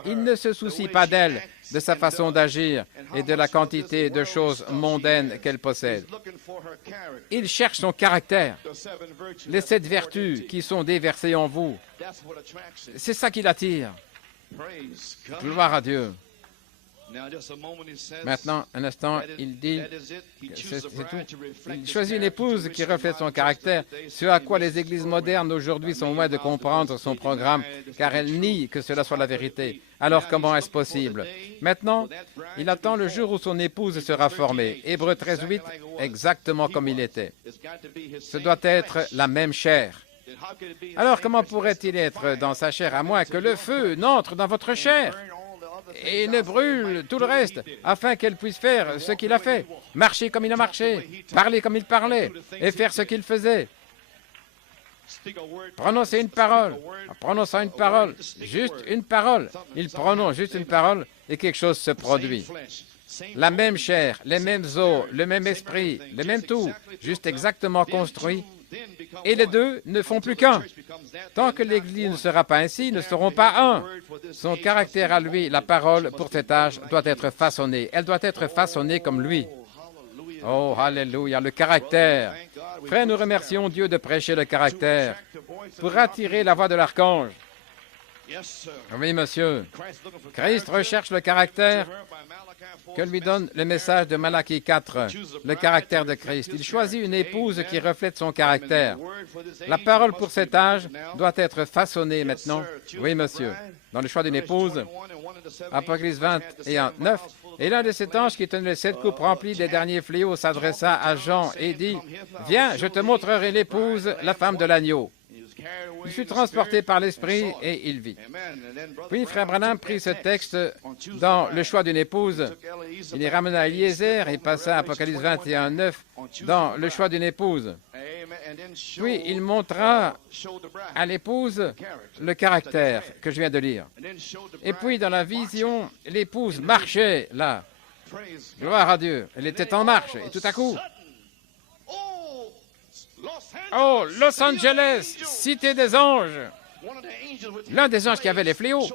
Il ne se soucie pas d'elle, de sa façon d'agir et de la quantité de choses mondaines qu'elle possède. Il cherche son caractère, les 7 vertus qui sont déversées en vous. C'est ça qui l'attire. Gloire à Dieu. Maintenant, un instant, il dit, c'est tout. Il choisit une épouse qui reflète son caractère, ce à quoi les églises modernes aujourd'hui sont loin de comprendre son programme, car elles nient que cela soit la vérité. Alors comment est-ce possible? Maintenant, il attend le jour où son épouse sera formée. Hébreux 13:8, exactement comme il était. Ce doit être la même chair. Alors comment pourrait-il être dans sa chair, à moins que le feu n'entre dans votre chair et ne brûle tout le reste, afin qu'elle puisse faire ce qu'il a fait, marcher comme il a marché, parler comme il parlait, et faire ce qu'il faisait. Prononcer une parole, en prononçant une parole, juste une parole. Il prononce juste une parole et quelque chose se produit. La même chair, les mêmes os, le même esprit, le même tout, juste exactement construit. Et les deux ne font plus qu'un. Tant que l'Église ne sera pas ainsi, ils ne seront pas un. Son caractère à lui, la parole, pour cet âge, doit être façonnée. Elle doit être façonnée comme lui. Oh, alléluia, le caractère. Frère, nous remercions Dieu de prêcher le caractère pour attirer la voix de l'archange. Oui, monsieur. Christ recherche le caractère que lui donne le message de Malachie 4, le caractère de Christ. Il choisit une épouse qui reflète son caractère. La parole pour cet âge doit être façonnée maintenant. Oui, monsieur. Dans le choix d'une épouse, Apocalypse 21, 9, et l'un de ces anges qui tenait les 7 coupes remplies des derniers fléaux s'adressa à Jean et dit, « Viens, je te montrerai l'épouse, la femme de l'agneau. » Il fut transporté par l'Esprit et il vit. Puis Frère Branham prit ce texte dans le choix d'une épouse. Il y ramena Eliezer et passa à Apocalypse 21, 9 dans le choix d'une épouse. Puis il montra à l'épouse le caractère que je viens de lire. Et puis dans la vision, l'épouse marchait là. Gloire à Dieu. Elle était en marche et tout à coup, oh, Los Angeles, cité des anges. L'un des anges qui avait les fléaux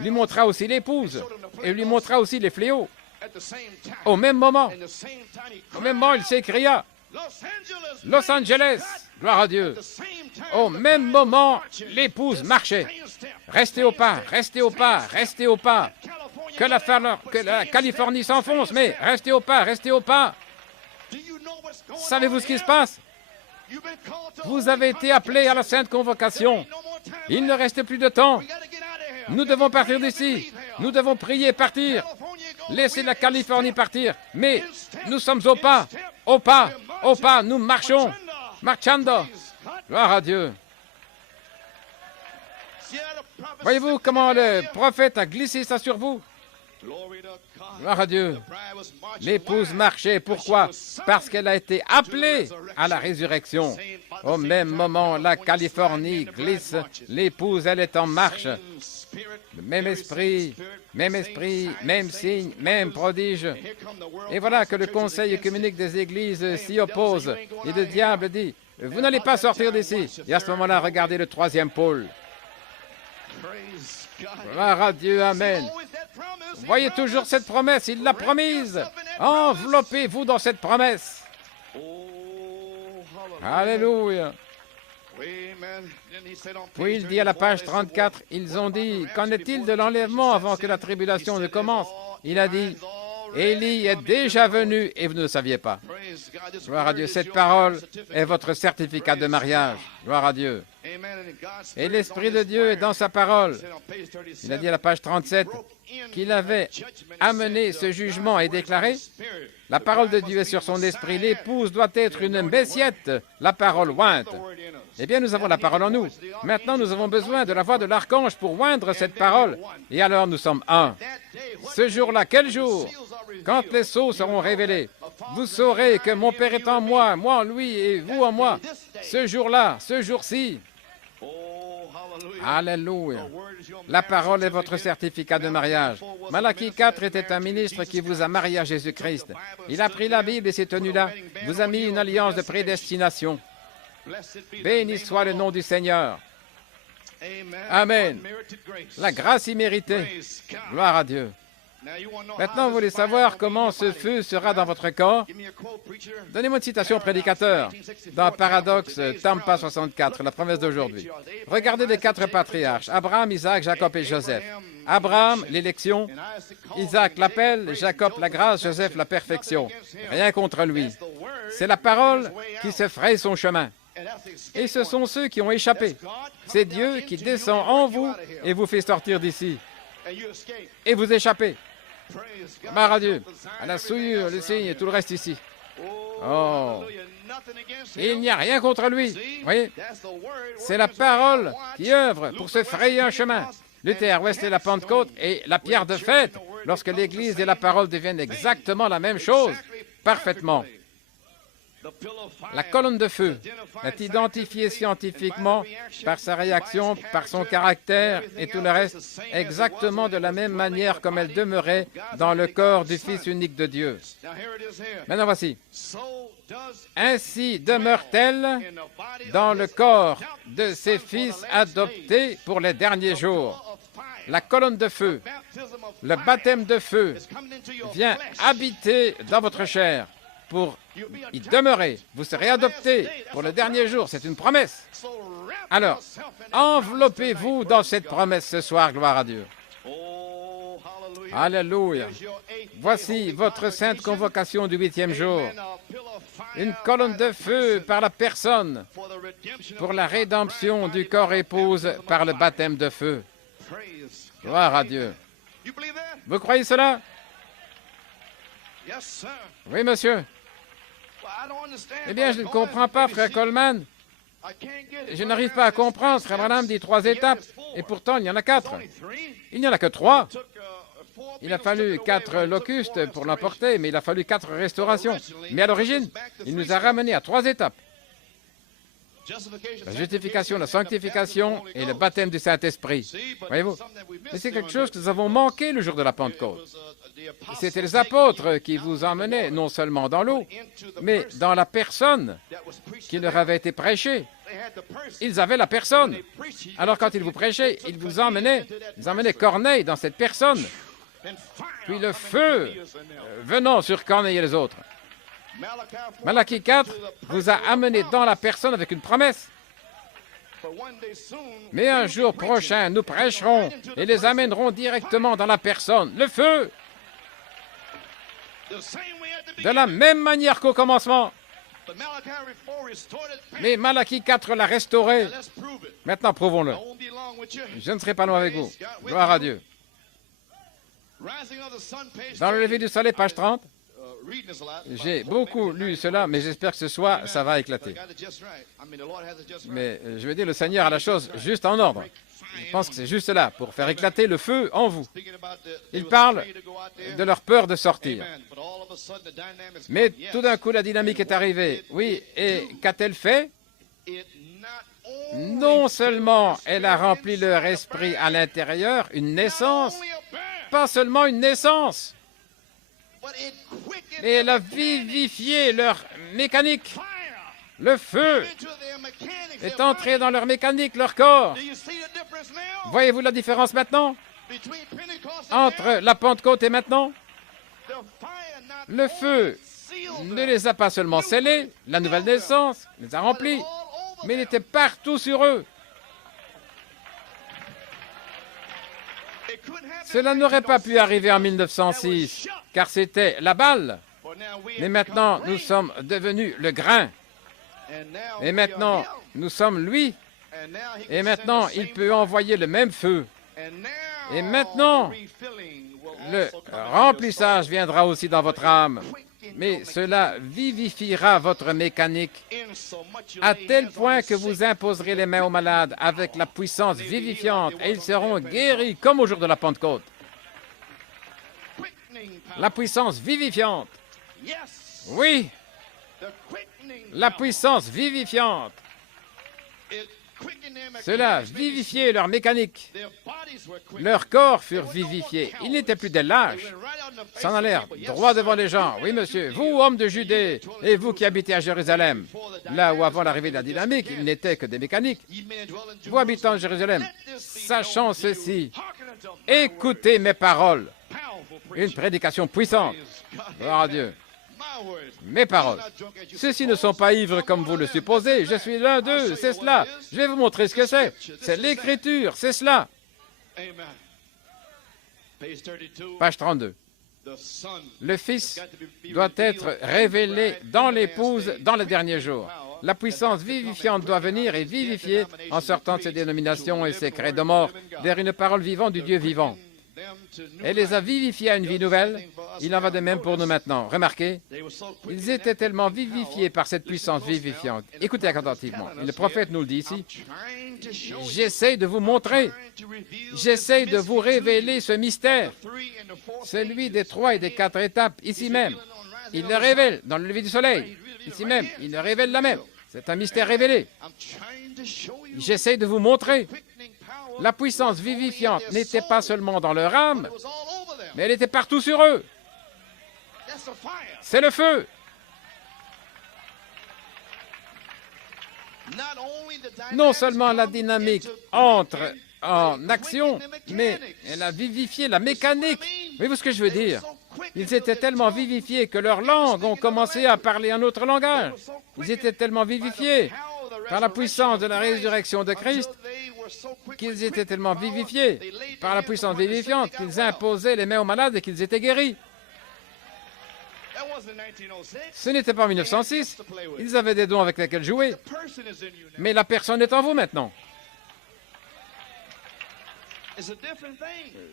lui montra aussi l'épouse et lui montra aussi les fléaux. Au même moment, il s'écria, Los Angeles, gloire à Dieu. Au même moment, l'épouse marchait. Restez au pas, restez au pas, restez au pas. Que la Californie s'enfonce, mais restez au pas, restez au pas. Savez-vous ce qui se passe? Vous avez été appelés à la Sainte Convocation. Il ne reste plus de temps. Nous devons partir d'ici. Nous devons prier partir. Laissez la Californie partir. Mais nous sommes au pas, au pas, au pas. Nous marchons. Marchando. Gloire à Dieu. Voyez-vous comment le prophète a glissé ça sur vous? Gloire à Dieu. L'épouse marchait. Pourquoi? Parce qu'elle a été appelée à la résurrection. Au même moment, la Californie glisse. L'épouse, elle est en marche. Le même esprit, même signe, même prodige. Et voilà que le Conseil œcuménique des Églises s'y oppose. Et le diable dit, vous n'allez pas sortir d'ici. Et à ce moment-là, regardez le 3e pôle. Gloire à Dieu, amen. Voyez toujours cette promesse, il l'a promise. Enveloppez-vous dans cette promesse. Alléluia. Puis il dit à la page 34, ils ont dit, qu'en est-il de l'enlèvement avant que la tribulation ne commence? Il a dit, Élie est déjà venu et vous ne le saviez pas. Gloire à Dieu. Cette parole est votre certificat de mariage. Gloire à Dieu. Et l'Esprit de Dieu est dans sa parole. Il a dit à la page 37 qu'il avait amené ce jugement et déclaré: la parole de Dieu est sur son esprit. L'épouse doit être une messiette, la parole ointe. Eh bien, nous avons la parole en nous. Maintenant, nous avons besoin de la voix de l'archange pour oindre cette parole. Et alors, nous sommes un. Ce jour-là, quel jour? Quand les sceaux seront révélés, vous saurez que mon Père est en moi, moi en lui et vous en moi. Ce jour-là, ce jour-ci. Alléluia. La parole est votre certificat de mariage. Malachie 4 était un ministre qui vous a marié à Jésus-Christ. Il a pris la Bible et s'est tenu là, vous a mis une alliance de prédestination. Béni soit le nom du Seigneur. Amen. La grâce imméritée. Gloire à Dieu. Maintenant, vous voulez savoir comment ce feu sera dans votre corps? Donnez-moi une citation, prédicateur, dans Paradoxe, Tampa 64, la promesse d'aujourd'hui. Regardez les 4 patriarches, Abraham, Isaac, Jacob et Joseph. Abraham, l'élection, Isaac, l'appel, Jacob, la grâce, Joseph, la perfection. Rien contre lui. C'est la parole qui se fraye son chemin. Et ce sont ceux qui ont échappé. C'est Dieu qui descend en vous et vous fait sortir d'ici. Et vous échappez. Gloire à Dieu, à la souillure, le signe et tout le reste ici. Oh, il n'y a rien contre lui. Vous voyez, c'est la parole qui œuvre pour se frayer un chemin. Luther, Wesley, la Pentecôte et la pierre de fête, lorsque l'Église et la parole deviennent exactement la même chose, parfaitement. La colonne de feu est identifiée scientifiquement par sa réaction, par son caractère et tout le reste, exactement de la même manière comme elle demeurait dans le corps du Fils unique de Dieu. Maintenant voici. Ainsi demeure-t-elle dans le corps de ses fils adoptés pour les derniers jours. La colonne de feu, le baptême de feu vient habiter dans votre chair pour y demeurer. Vous serez adoptés pour le dernier jour. C'est une promesse. Alors, enveloppez-vous dans cette promesse ce soir, gloire à Dieu. Alléluia. Voici votre sainte convocation du 8e jour. Une colonne de feu par la personne pour la rédemption du corps épouse par le baptême de feu. Gloire à Dieu. Vous croyez cela? Oui, monsieur. Eh bien, je ne comprends pas, frère Coleman. Je n'arrive pas à comprendre. Frère Branham dit 3 étapes, et pourtant, il y en a 4. Il n'y en a que 3. Il a fallu 4 locustes pour l'emporter, mais il a fallu 4 restaurations. Mais à l'origine, il nous a ramenés à 3 étapes. La justification, la sanctification et le baptême du Saint-Esprit. Voyez-vous? Mais c'est quelque chose que nous avons manqué le jour de la Pentecôte. C'était les apôtres qui vous emmenaient non seulement dans l'eau, mais dans la personne qui leur avait été prêchée. Ils avaient la personne. Alors quand ils vous prêchaient, ils vous emmenaient Corneille dans cette personne. Puis le feu venant sur Corneille et les autres. Malachie 4 vous a amené dans la personne avec une promesse. Mais un jour prochain, nous prêcherons et les amènerons directement dans la personne. Le feu! De la même manière qu'au commencement. Mais Malachie 4 l'a restauré. Maintenant, prouvons-le. Je ne serai pas loin avec vous. Gloire à Dieu. Dans le lever du soleil, page 30. J'ai beaucoup lu cela, mais j'espère que ce soir, ça va éclater. Mais je veux dire, le Seigneur a la chose juste en ordre. Je pense que c'est juste là, pour faire éclater le feu en vous. Il parle de leur peur de sortir. Mais tout d'un coup, la dynamique est arrivée. Oui, et qu'a-t-elle fait? Non seulement elle a rempli leur esprit à l'intérieur, une naissance, pas seulement une naissance, et elle a vivifié leur mécanique. Le feu est entré dans leur mécanique, leur corps. Voyez-vous la différence maintenant entre la Pentecôte et maintenant? Le feu ne les a pas seulement scellés, la nouvelle naissance les a remplis, mais il était partout sur eux. Cela n'aurait pas pu arriver en 1906, car c'était la balle. Mais maintenant, nous sommes devenus le grain. Et maintenant, nous sommes lui. Et maintenant, il peut envoyer le même feu. Et maintenant, le remplissage viendra aussi dans votre âme. Mais cela vivifiera votre mécanique à tel point que vous imposerez les mains aux malades avec la puissance vivifiante et ils seront guéris comme au jour de la Pentecôte. La puissance vivifiante. Oui, la puissance vivifiante. Cela vivifiait leur mécanique. Leurs corps furent vivifiés. Ils n'étaient plus des lâches. S'en allèrent droit devant les gens. Oui, monsieur, vous, hommes de Judée, et vous qui habitez à Jérusalem, là où avant l'arrivée de la dynamique, ils n'étaient que des mécaniques. Vous habitants de Jérusalem, sachant ceci, écoutez mes paroles. Une prédication puissante. Gloire à Dieu. Mes paroles. Ceux-ci ne sont pas ivres comme vous le supposez. Je suis l'un d'eux, c'est cela. Je vais vous montrer ce que c'est. C'est l'Écriture, c'est cela. Page 32. Le Fils doit être révélé dans l'épouse dans les derniers jours. La puissance vivifiante doit venir et vivifier en sortant de ces dénominations et ces crêts de mort vers une parole vivante du Dieu vivant. Elle les a vivifiés à une vie nouvelle. Il en va de même pour nous maintenant. Remarquez, ils étaient tellement vivifiés par cette puissance vivifiante. Écoutez attentivement. Le prophète nous le dit ici. J'essaie de vous montrer, j'essaie de vous révéler ce mystère, celui des 3 et des 4 étapes, ici même. Il le révèle dans le lever du soleil, ici même. Il le révèle là même. C'est un mystère révélé. J'essaie de vous montrer. La puissance vivifiante n'était pas seulement dans leur âme, mais elle était partout sur eux. C'est le feu. Non seulement la dynamique entre en action, mais elle a vivifié la mécanique. Voyez-vous ce que je veux dire? Ils étaient tellement vivifiés que leurs langues ont commencé à parler un autre langage. Ils étaient tellement vivifiés par la puissance de la résurrection de Christ qu'ils étaient tellement vivifiés par la puissance vivifiante qu'ils imposaient les mains aux malades et qu'ils étaient guéris. Ce n'était pas en 1906. Ils avaient des dons avec lesquels jouer. Mais la personne est en vous maintenant.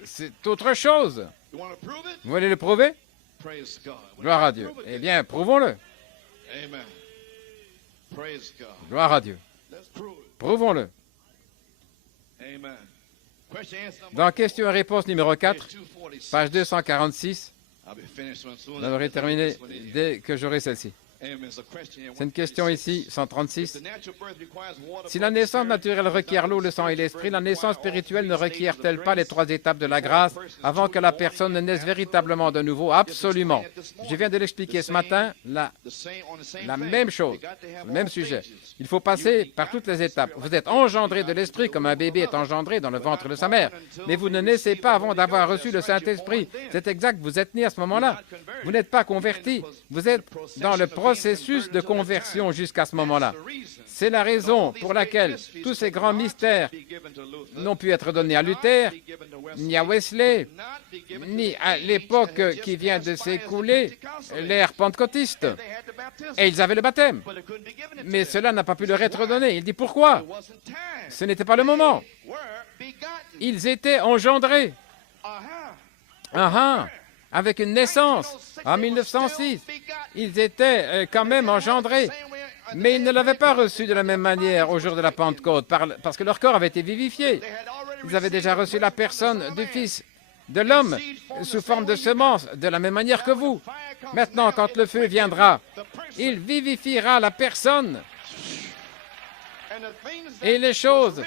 C'est autre chose. Vous voulez le prouver? Gloire à Dieu. Eh bien, prouvons-le. Gloire à Dieu. Prouvons-le. Dans question et réponse numéro 4, page 246, j'aurai terminé dès que j'aurai celle-ci. C'est une question ici, 136. Si la naissance naturelle requiert l'eau, le sang et l'esprit, la naissance spirituelle ne requiert-elle pas les 3 étapes de la grâce avant que la personne ne naisse véritablement de nouveau? Absolument. Je viens de l'expliquer ce matin, la même chose, le même sujet. Il faut passer par toutes les étapes. Vous êtes engendré de l'esprit comme un bébé est engendré dans le ventre de sa mère. Mais vous ne naissez pas avant d'avoir reçu le Saint-Esprit. C'est exact, vous êtes né à ce moment-là. Vous n'êtes pas converti. Vous êtes dans le processus de conversion jusqu'à ce moment-là. C'est la raison pour laquelle tous ces grands mystères n'ont pu être donnés à Luther, ni à Wesley, ni à l'époque qui vient de s'écouler, l'ère pentecôtiste. Et ils avaient le baptême. Mais cela n'a pas pu leur être donné. Il dit pourquoi? Ce n'était pas le moment. Ils étaient engendrés. Avec une naissance en 1906. Ils étaient quand même engendrés, mais ils ne l'avaient pas reçu de la même manière au jour de la Pentecôte, parce que leur corps avait été vivifié. Ils avaient déjà reçu la personne du Fils de l'homme sous forme de semence, de la même manière que vous. Maintenant, quand le feu viendra, il vivifiera la personne. Et les choses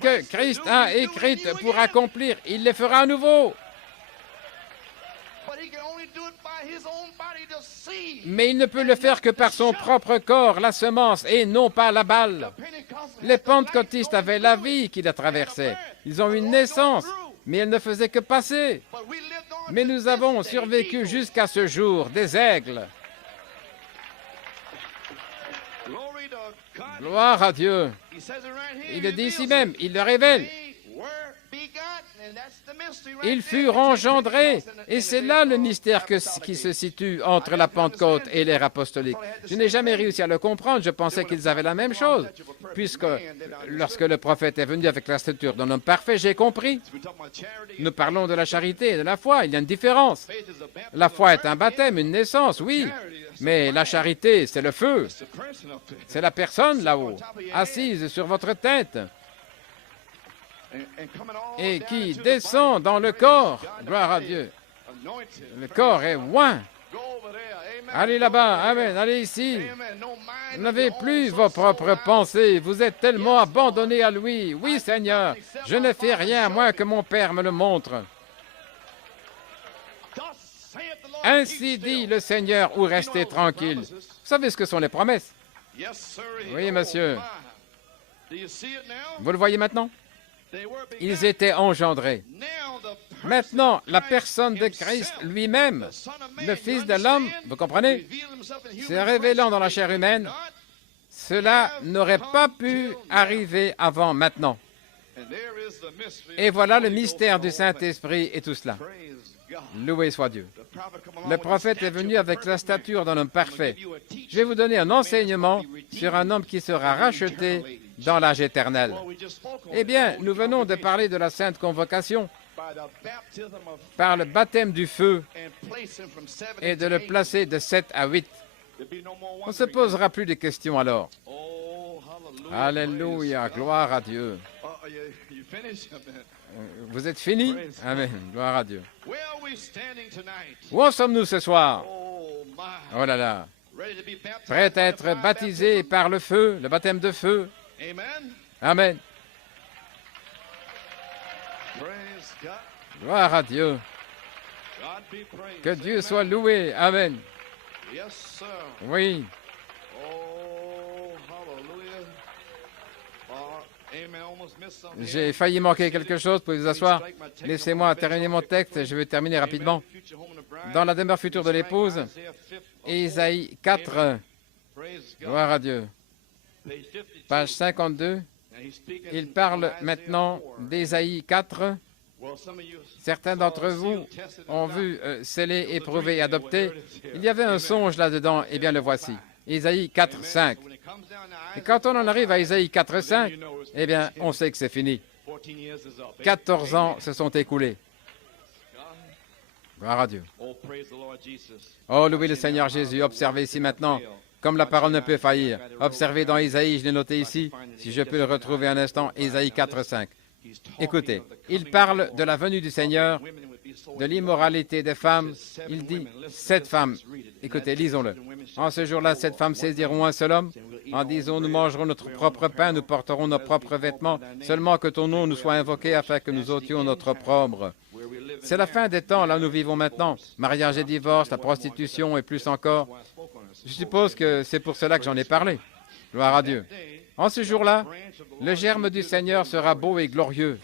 que Christ a écrites pour accomplir, il les fera à nouveau. Mais il ne peut le faire que par son propre corps, la semence, et non pas la balle. Les pentecôtistes avaient la vie qui la traversait. Ils ont une naissance, mais elle ne faisait que passer. Mais nous avons survécu jusqu'à ce jour, des aigles. Gloire à Dieu. Il le dit ici même, il le révèle. Ils furent engendrés. Et c'est là le mystère qui se situe entre la Pentecôte et l'ère apostolique. Je n'ai jamais réussi à le comprendre. Je pensais qu'ils avaient la même chose. Puisque lorsque le prophète est venu avec la stature d'un homme parfait, j'ai compris. Nous parlons de la charité et de la foi. Il y a une différence. La foi est un baptême, une naissance, oui. Mais la charité, c'est le feu. C'est la personne là-haut, assise sur votre tête, et qui descend dans le corps. Gloire à Dieu. Le corps est oint. Allez là-bas, amen, allez ici. Vous n'avez plus vos propres pensées. Vous êtes tellement abandonnés à lui. Oui, Seigneur, je ne fais rien, moins que mon Père me le montre. Ainsi dit le Seigneur, ou restez tranquille. Vous savez ce que sont les promesses? Oui, monsieur. Vous le voyez maintenant? Ils étaient engendrés. Maintenant, la personne de Christ lui-même, le Fils de l'homme, vous comprenez, se révélant dans la chair humaine, cela n'aurait pas pu arriver avant maintenant. Et voilà le mystère du Saint-Esprit et tout cela. Loué soit Dieu. Le prophète est venu avec la stature d'un homme parfait. Je vais vous donner un enseignement sur un homme qui sera racheté dans l'âge éternel. Eh bien, nous venons de parler de la sainte convocation par le baptême du feu et de le placer de 7 à 8. On ne se posera plus de questions alors. Alléluia, gloire à Dieu. Vous êtes fini? Amen, gloire à Dieu. Où en sommes-nous ce soir? Oh là là. Prêt à être baptisé par le feu, le baptême de feu. Amen. Gloire à Dieu. Que Dieu soit loué. Amen. Oui. J'ai failli manquer quelque chose. Pouvez vous asseoir? Laissez-moi terminer mon texte et je vais terminer rapidement. Dans la demeure future de l'épouse, Ésaïe 4, gloire à Dieu, page 52, il parle maintenant d'Ésaïe 4. Certains d'entre vous ont vu sceller, éprouver et adopter. Il y avait un songe là-dedans, eh bien le voici. Ésaïe 4, 5. Et quand on en arrive à Ésaïe 4, 5, eh bien, on sait que c'est fini. 14 ans se sont écoulés. Gloire à Dieu. Oh, louez le Seigneur Jésus. Observez ici maintenant, comme la parole ne peut faillir. Observez dans Ésaïe, je l'ai noté ici, si je peux le retrouver un instant, Ésaïe 4, 5. Écoutez, il parle de la venue du Seigneur, de l'immoralité des femmes. Il dit, 7 femmes. Écoutez, lisons-le. En ce jour-là, 7 femmes saisiront un seul homme, en disant, nous mangerons notre propre pain, nous porterons nos propres vêtements, seulement que ton nom nous soit invoqué afin que nous ôtions notre opprobre. C'est la fin des temps, là où nous vivons maintenant. Mariage et divorce, la prostitution et plus encore. Je suppose que c'est pour cela que j'en ai parlé. Gloire à Dieu. En ce jour-là, le germe du Seigneur sera beau et glorieux.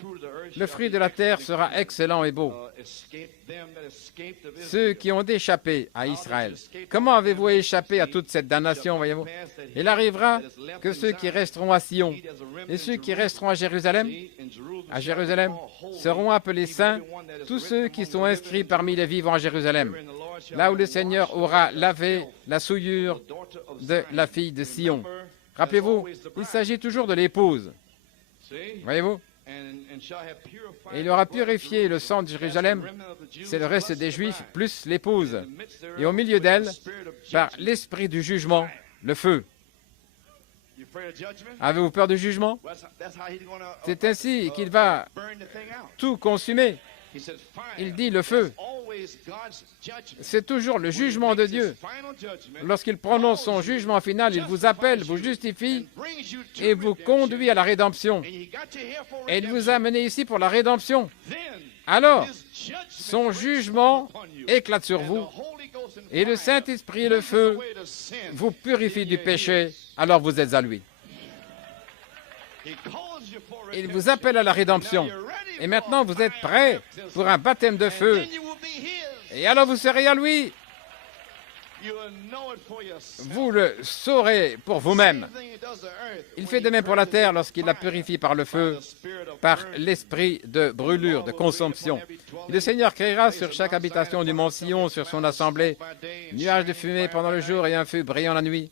Le fruit de la terre sera excellent et beau. Ceux qui ont échappé à Israël. Comment avez-vous échappé à toute cette damnation, voyez-vous? Il arrivera que ceux qui resteront à Sion et ceux qui resteront à Jérusalem seront appelés saints, tous ceux qui sont inscrits parmi les vivants à Jérusalem, là où le Seigneur aura lavé la souillure de la fille de Sion. Rappelez-vous, il s'agit toujours de l'épouse. Voyez-vous? Et il aura purifié le sang de Jérusalem, c'est le reste des Juifs, plus l'épouse. Et au milieu d'elle, par l'esprit du jugement, le feu. Avez-vous peur du jugement? C'est ainsi qu'il va tout consumer. Il dit le feu. C'est toujours le jugement de Dieu. Lorsqu'il prononce son jugement final, il vous appelle, vous justifie et vous conduit à la rédemption. Et il vous a amené ici pour la rédemption. Alors, son jugement éclate sur vous et le Saint-Esprit et le feu vous purifient du péché, alors vous êtes à lui. Il vous appelle à la rédemption. Et maintenant, vous êtes prêts pour un baptême de feu. Et alors, vous serez à lui. Vous le saurez pour vous-même. Il fait de même pour la terre lorsqu'il la purifie par le feu, par l'esprit de brûlure, de consomption. Et le Seigneur créera sur chaque habitation du mont Sion, sur son assemblée, nuages de fumée pendant le jour et un feu brillant la nuit,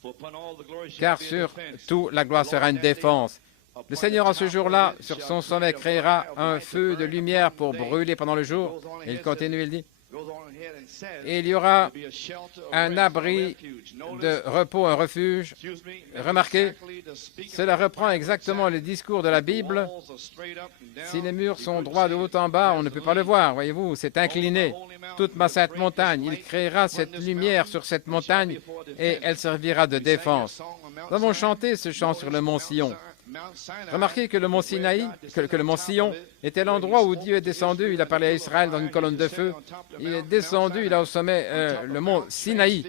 car sur tout la gloire sera une défense. Le Seigneur, en ce jour-là, sur son sommet, créera un feu de lumière pour brûler pendant le jour. Et il continue, il dit, et il y aura un abri de repos, un refuge. Remarquez, cela reprend exactement le discours de la Bible. Si les murs sont droits de haut en bas, on ne peut pas le voir, voyez-vous, c'est incliné. Toute ma sainte montagne, il créera cette lumière sur cette montagne et elle servira de défense. Nous avons chanté ce chant sur le mont Sion. Remarquez que le mont Sinaï, que le mont Sion était l'endroit où Dieu est descendu. Il a parlé à Israël dans une colonne de feu. Il est descendu, il a au sommet le mont Sinaï.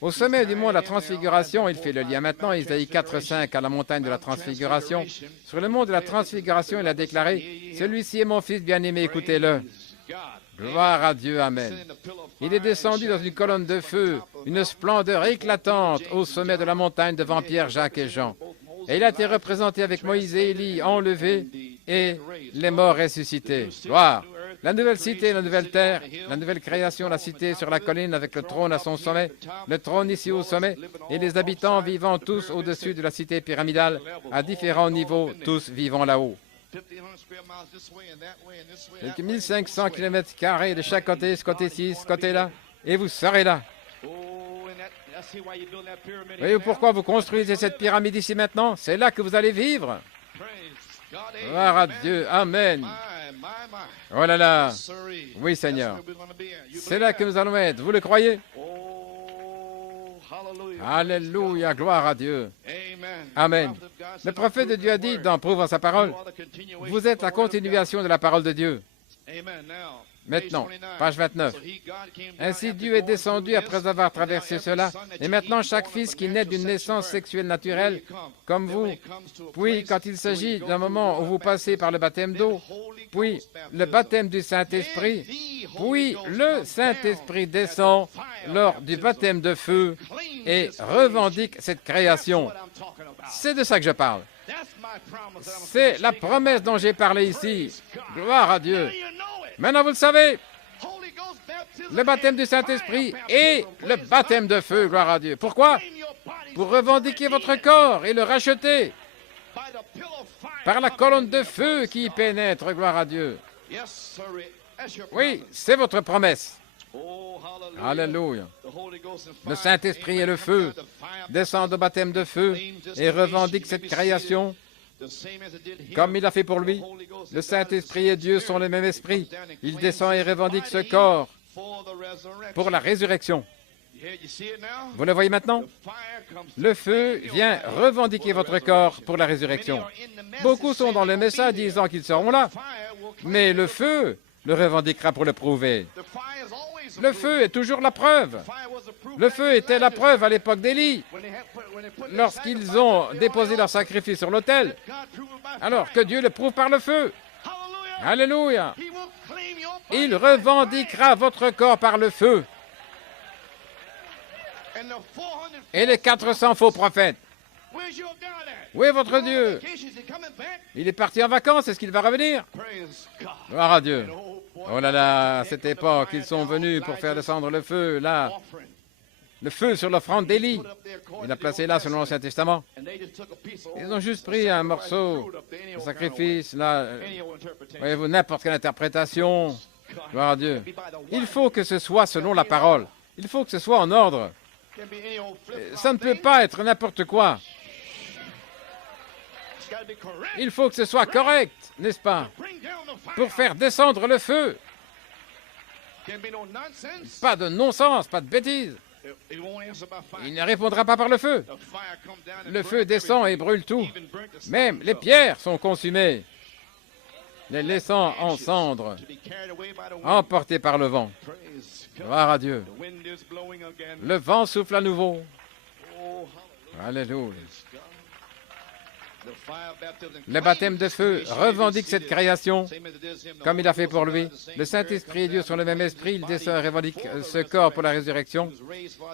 Au sommet du mont de la Transfiguration, il fait le lien maintenant, Isaïe 4:5, à la montagne de la Transfiguration. Sur le mont de la Transfiguration, il a déclaré, « Celui-ci est mon fils bien-aimé, écoutez-le. » Gloire à Dieu, Amen. Il est descendu dans une colonne de feu, une splendeur éclatante au sommet de la montagne devant Pierre, Jacques et Jean. Et il a été représenté avec Moïse et Élie enlevés et les morts ressuscités. Gloire! La nouvelle cité, la nouvelle terre, la nouvelle création, la cité sur la colline avec le trône à son sommet, le trône ici au sommet, et les habitants vivant tous au-dessus de la cité pyramidale, à différents niveaux, tous vivant là-haut. Quelques 1500 km² de chaque côté, ce côté-ci, ce côté-là, et vous serez là. Voyez-vous pourquoi vous construisez cette pyramide ici maintenant? C'est là que vous allez vivre. Gloire à Dieu. Amen. Oh là là. Oui, Seigneur. C'est là que nous allons être. Vous le croyez? Alléluia. Gloire à Dieu. Amen. Le prophète de Dieu a dit dans Prouvant sa parole, vous êtes la continuation de la parole de Dieu. Maintenant, page 29. Ainsi Dieu est descendu après avoir traversé cela, et maintenant chaque fils qui naît d'une naissance sexuelle naturelle, comme vous, puis quand il s'agit d'un moment où vous passez par le baptême d'eau, puis le baptême du Saint-Esprit, puis le Saint-Esprit descend lors du baptême de feu et revendique cette création. C'est de ça que je parle. C'est la promesse dont j'ai parlé ici. Gloire à Dieu. Maintenant, vous le savez, le baptême du Saint-Esprit et le baptême de feu, gloire à Dieu. Pourquoi? Pour revendiquer votre corps et le racheter par la colonne de feu qui y pénètre, gloire à Dieu. Oui, c'est votre promesse. Alléluia. Le Saint-Esprit et le feu descendent au baptême de feu et revendiquent cette création comme il l'a fait pour lui. Le Saint-Esprit et Dieu sont le même esprit. Il descend et revendique ce corps pour la résurrection. Vous le voyez maintenant? Le feu vient revendiquer votre corps pour la résurrection. Beaucoup sont dans le message disant qu'ils seront là, mais le feu le revendiquera pour le prouver. Le feu est toujours la preuve. Le feu était la preuve à l'époque d'Élie, lorsqu'ils ont déposé leur sacrifice sur l'autel, alors que Dieu le prouve par le feu. Alléluia. Il revendiquera votre corps par le feu. Et les 400 faux prophètes. Où est votre Dieu? Il est parti en vacances, est-ce qu'il va revenir? Gloire à Dieu. Oh là là, à cette époque, ils sont venus pour faire descendre le feu, là. Le feu sur l'offrande d'Élie. Il a placé là selon l'Ancien Testament. Ils ont juste pris un morceau de sacrifice, là. Voyez-vous, n'importe quelle interprétation. Gloire à Dieu. Il faut que ce soit selon la parole. Il faut que ce soit en ordre. Ça ne peut pas être n'importe quoi. Il faut que ce soit correct, n'est-ce pas? Pour faire descendre le feu. Pas de non-sens, pas de bêtises. Il ne répondra pas par le feu. Le feu descend et brûle tout. Même les pierres sont consumées, les laissant en cendres, emportées par le vent. Gloire à Dieu. Le vent souffle à nouveau. Alléluia. Le baptême de feu revendique cette création, comme il a fait pour lui. Le Saint-Esprit et Dieu sont le même esprit. Il descend et revendique ce corps pour la résurrection.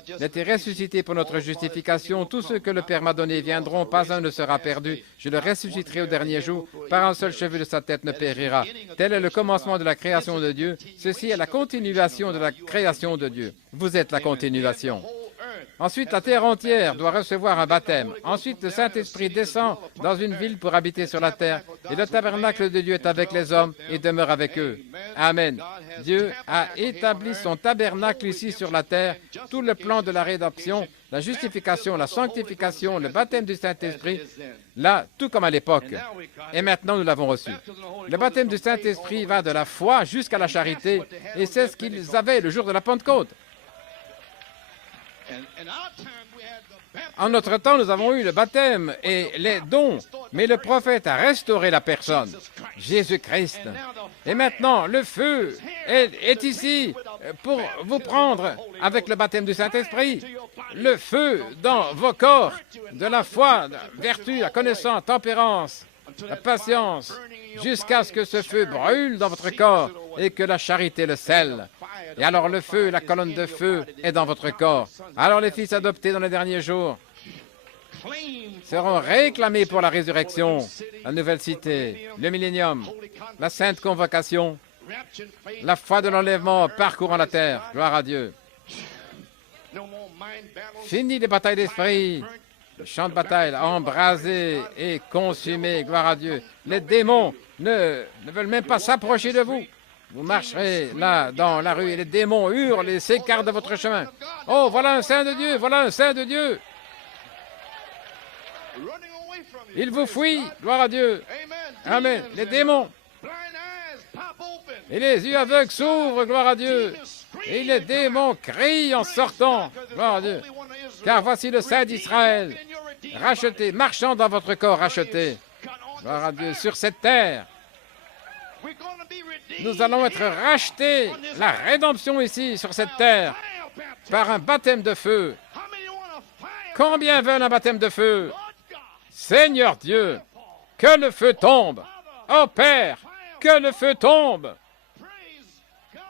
Il a été ressuscité pour notre justification. Tous ceux que le Père m'a donnés viendront, pas un ne sera perdu. Je le ressusciterai au dernier jour. Par un seul cheveu de sa tête ne périra. Tel est le commencement de la création de Dieu. Ceci est la continuation de la création de Dieu. Vous êtes la continuation. Ensuite, la terre entière doit recevoir un baptême. Ensuite, le Saint-Esprit descend dans une ville pour habiter sur la terre. Et le tabernacle de Dieu est avec les hommes et demeure avec eux. Amen. Dieu a établi son tabernacle ici sur la terre. Tout le plan de la rédemption, la justification, la sanctification, le baptême du Saint-Esprit, là, tout comme à l'époque. Et maintenant, nous l'avons reçu. Le baptême du Saint-Esprit va de la foi jusqu'à la charité. Et c'est ce qu'ils avaient le jour de la Pentecôte. En notre temps, nous avons eu le baptême et les dons, mais le prophète a restauré la personne, Jésus-Christ. Et maintenant, le feu est ici pour vous prendre avec le baptême du Saint-Esprit. Le feu dans vos corps, de la foi, la vertu, la connaissance, la tempérance, la patience, jusqu'à ce que ce feu brûle dans votre corps et que la charité le scelle. Et alors le feu, la colonne de feu est dans votre corps. Alors les fils adoptés dans les derniers jours seront réclamés pour la résurrection, la nouvelle cité, le millénium, la sainte convocation, la foi de l'enlèvement parcourant la terre. Gloire à Dieu. Fini les batailles d'esprit. Le champ de bataille embrasé et consumé. Gloire à Dieu. Les démons ne veulent même pas s'approcher de vous. Vous marcherez là dans la rue et les démons hurlent et s'écartent de votre chemin. Oh, voilà un saint de Dieu, voilà un saint de Dieu. Il vous fuit, gloire à Dieu. Amen. Les démons. Et les yeux aveugles s'ouvrent, gloire à Dieu. Et les démons crient en sortant, gloire à Dieu. Car voici le Saint d'Israël, racheté, marchant dans votre corps racheté. Gloire à Dieu, sur cette terre. Nous allons être rachetés, la rédemption ici, sur cette terre, par un baptême de feu. Combien veulent un baptême de feu? Seigneur Dieu, que le feu tombe. Oh Père, que le feu tombe.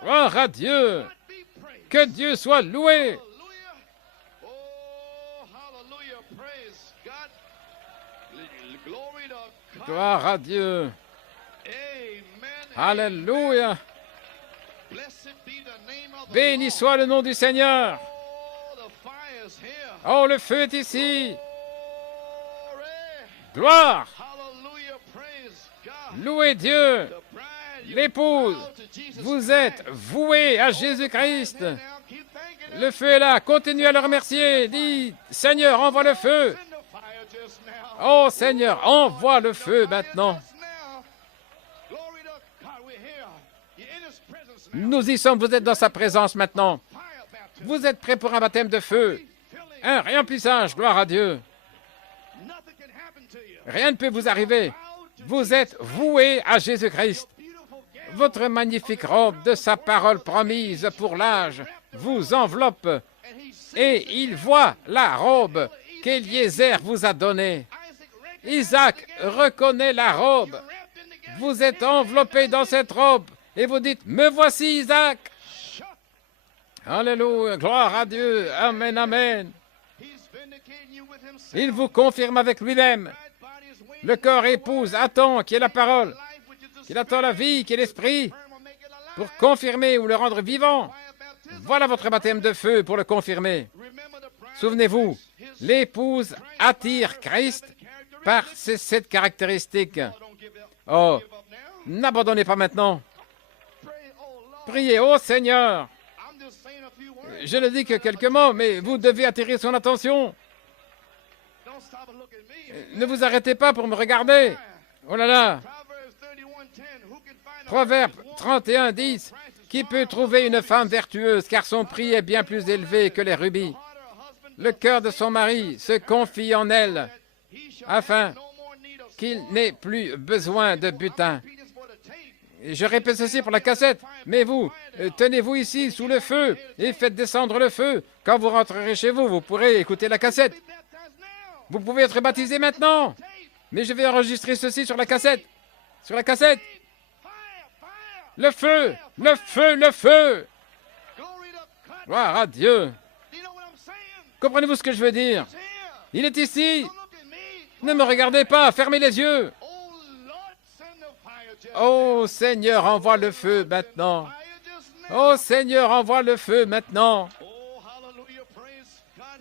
Gloire à Dieu, que Dieu soit loué. Gloire à Dieu. Alléluia. Béni soit le nom du Seigneur. Oh, le feu est ici. Gloire. Louez Dieu. L'épouse, vous êtes voués à Jésus-Christ. Le feu est là. Continuez à le remercier. Dites, Seigneur, envoie le feu. Oh, Seigneur, envoie le feu maintenant. Nous y sommes, vous êtes dans sa présence maintenant. Vous êtes prêts pour un baptême de feu. Un remplissage, gloire à Dieu. Rien ne peut vous arriver. Vous êtes voués à Jésus-Christ. Votre magnifique robe de sa parole promise pour l'âge vous enveloppe. Et il voit la robe qu'Éliézer vous a donnée. Isaac reconnaît la robe. Vous êtes enveloppé dans cette robe. Et vous dites, me voici Isaac. Alléluia, gloire à Dieu, amen, amen. Il vous confirme avec lui-même. Le corps épouse attend qui est la parole, qu'il attend la vie, qui est l'esprit, pour confirmer ou le rendre vivant. Voilà votre baptême de feu pour le confirmer. Souvenez-vous, l'épouse attire Christ par cette caractéristique. Oh, n'abandonnez pas maintenant. Priez, ô Seigneur. Je ne dis que quelques mots, mais vous devez attirer son attention. Ne vous arrêtez pas pour me regarder. Oh là là. Proverbe 31, 10. Qui peut trouver une femme vertueuse, car son prix est bien plus élevé que les rubis. Le cœur de son mari se confie en elle, afin qu'il n'ait plus besoin de butin. Je répète ceci pour la cassette, mais vous, tenez-vous ici sous le feu et faites descendre le feu. Quand vous rentrerez chez vous, vous pourrez écouter la cassette. Vous pouvez être baptisé maintenant. Mais je vais enregistrer ceci sur la cassette. Sur la cassette. Le feu, le feu, le feu. Gloire à Dieu. Comprenez-vous ce que je veux dire? Il est ici. Ne me regardez pas, fermez les yeux. Oh Seigneur, envoie le feu maintenant. Oh Seigneur, envoie le feu maintenant.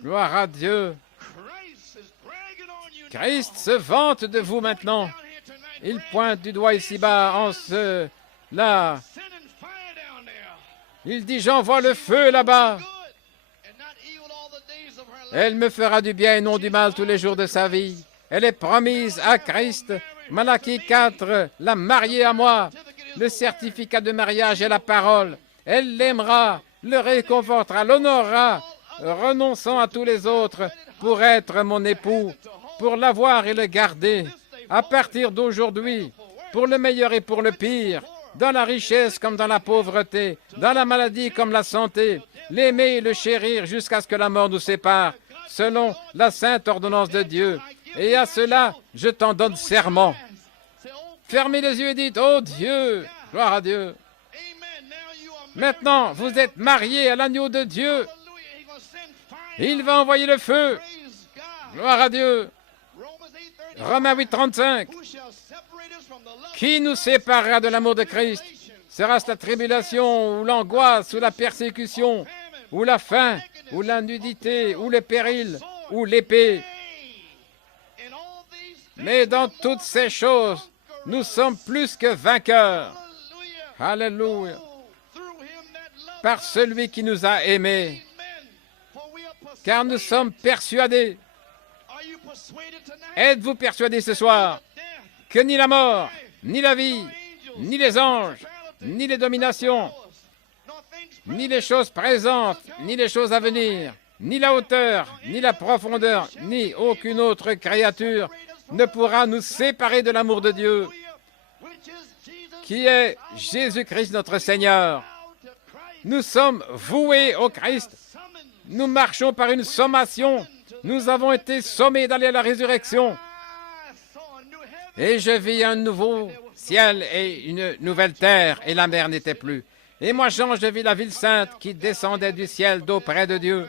Gloire à Dieu. Christ se vante de vous maintenant. Il pointe du doigt ici-bas en cela. Il dit, j'envoie le feu là-bas. Elle me fera du bien et non du mal tous les jours de sa vie. Elle est promise à Christ. Malachie 4, la mariée à moi. Le certificat de mariage est la parole. Elle l'aimera, le réconfortera, l'honorera, renonçant à tous les autres pour être mon époux, pour l'avoir et le garder. À partir d'aujourd'hui, pour le meilleur et pour le pire, dans la richesse comme dans la pauvreté, dans la maladie comme la santé, l'aimer et le chérir jusqu'à ce que la mort nous sépare, selon la sainte ordonnance de Dieu. Et à cela, je t'en donne serment. Fermez les yeux et dites, oh Dieu, gloire à Dieu. Maintenant, vous êtes mariés à l'agneau de Dieu. Il va envoyer le feu. Gloire à Dieu. Romains 8, 35. Qui nous séparera de l'amour de Christ? Sera-ce la tribulation, ou l'angoisse, ou la persécution, ou la faim, ou la nudité, ou le péril, ou l'épée? Mais dans toutes ces choses, nous sommes plus que vainqueurs. Alléluia. Par celui qui nous a aimés. Car nous sommes persuadés. Êtes-vous persuadés ce soir que ni la mort, ni la vie, ni les anges, ni les dominations, ni les choses présentes, ni les choses à venir, ni la hauteur, ni la profondeur, ni aucune autre créature ne pourra nous séparer de l'amour de Dieu, qui est Jésus-Christ notre Seigneur. Nous sommes voués au Christ. Nous marchons par une sommation. Nous avons été sommés d'aller à la résurrection. Et je vis un nouveau ciel et une nouvelle terre, et la mer n'était plus. Et moi, Jean, je vis la ville sainte qui descendait du ciel d'auprès de Dieu,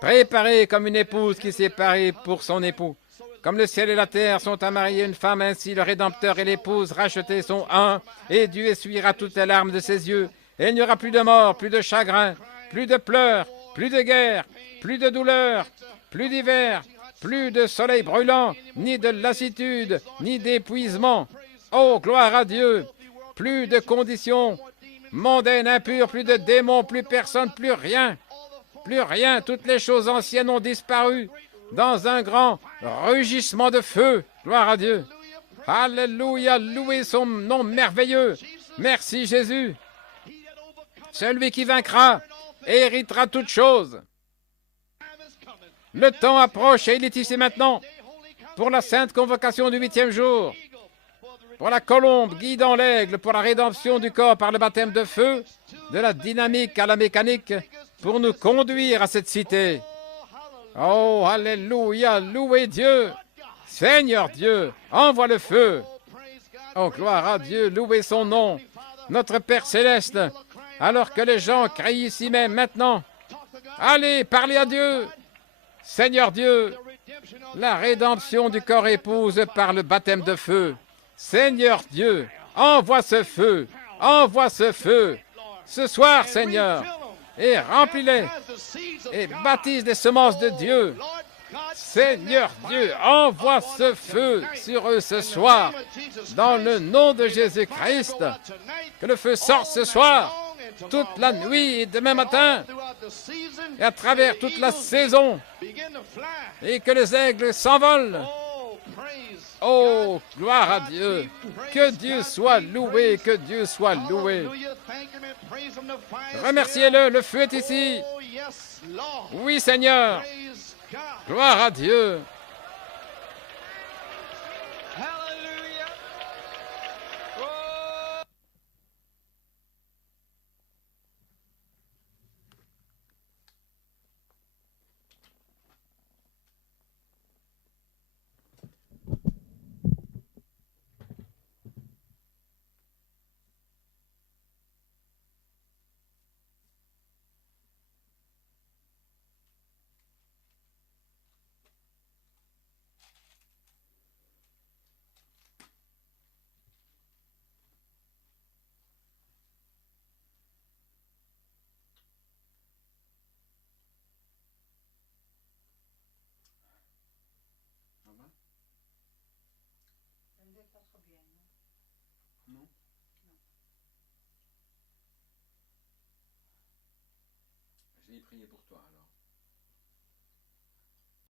préparée comme une épouse qui s'est parée pour son époux. Comme le ciel et la terre sont à marier une femme, ainsi le Rédempteur et l'épouse rachetés sont un, et Dieu essuiera toutes les larmes de ses yeux. Et il n'y aura plus de mort, plus de chagrin, plus de pleurs, plus de guerre, plus de douleur, plus d'hiver, plus de soleil brûlant, ni de lassitude, ni d'épuisement. Oh, gloire à Dieu! Plus de conditions mondaines, impures, plus de démons, plus personne, plus rien. Plus rien, toutes les choses anciennes ont disparu dans un grand rugissement de feu. Gloire à Dieu. Alléluia, louez son nom merveilleux. Merci Jésus. Celui qui vaincra héritera toutes choses. Le temps approche et il est ici maintenant pour la sainte convocation du 8e jour, pour la colombe guidant l'aigle, pour la rédemption du corps par le baptême de feu, de la dynamique à la mécanique, pour nous conduire à cette cité. Oh, alléluia, louez Dieu. Seigneur Dieu, envoie le feu. Oh, gloire à Dieu, louez son nom. Notre Père Céleste, alors que les gens crient ici même maintenant, allez, parlez à Dieu. Seigneur Dieu, la rédemption du corps épouse par le baptême de feu. Seigneur Dieu, envoie ce feu, ce soir, Seigneur, et remplis-les, et baptise les semences de Dieu. Seigneur Dieu, envoie ce feu sur eux ce soir, dans le nom de Jésus-Christ. Que le feu sorte ce soir, toute la nuit et demain matin, et à travers toute la saison, et que les aigles s'envolent. Oh, gloire à Dieu. Que Dieu soit loué, que Dieu soit loué. Remerciez-le, le feu est ici. Oui, Seigneur. Gloire à Dieu. Non. Je vais prier pour toi alors.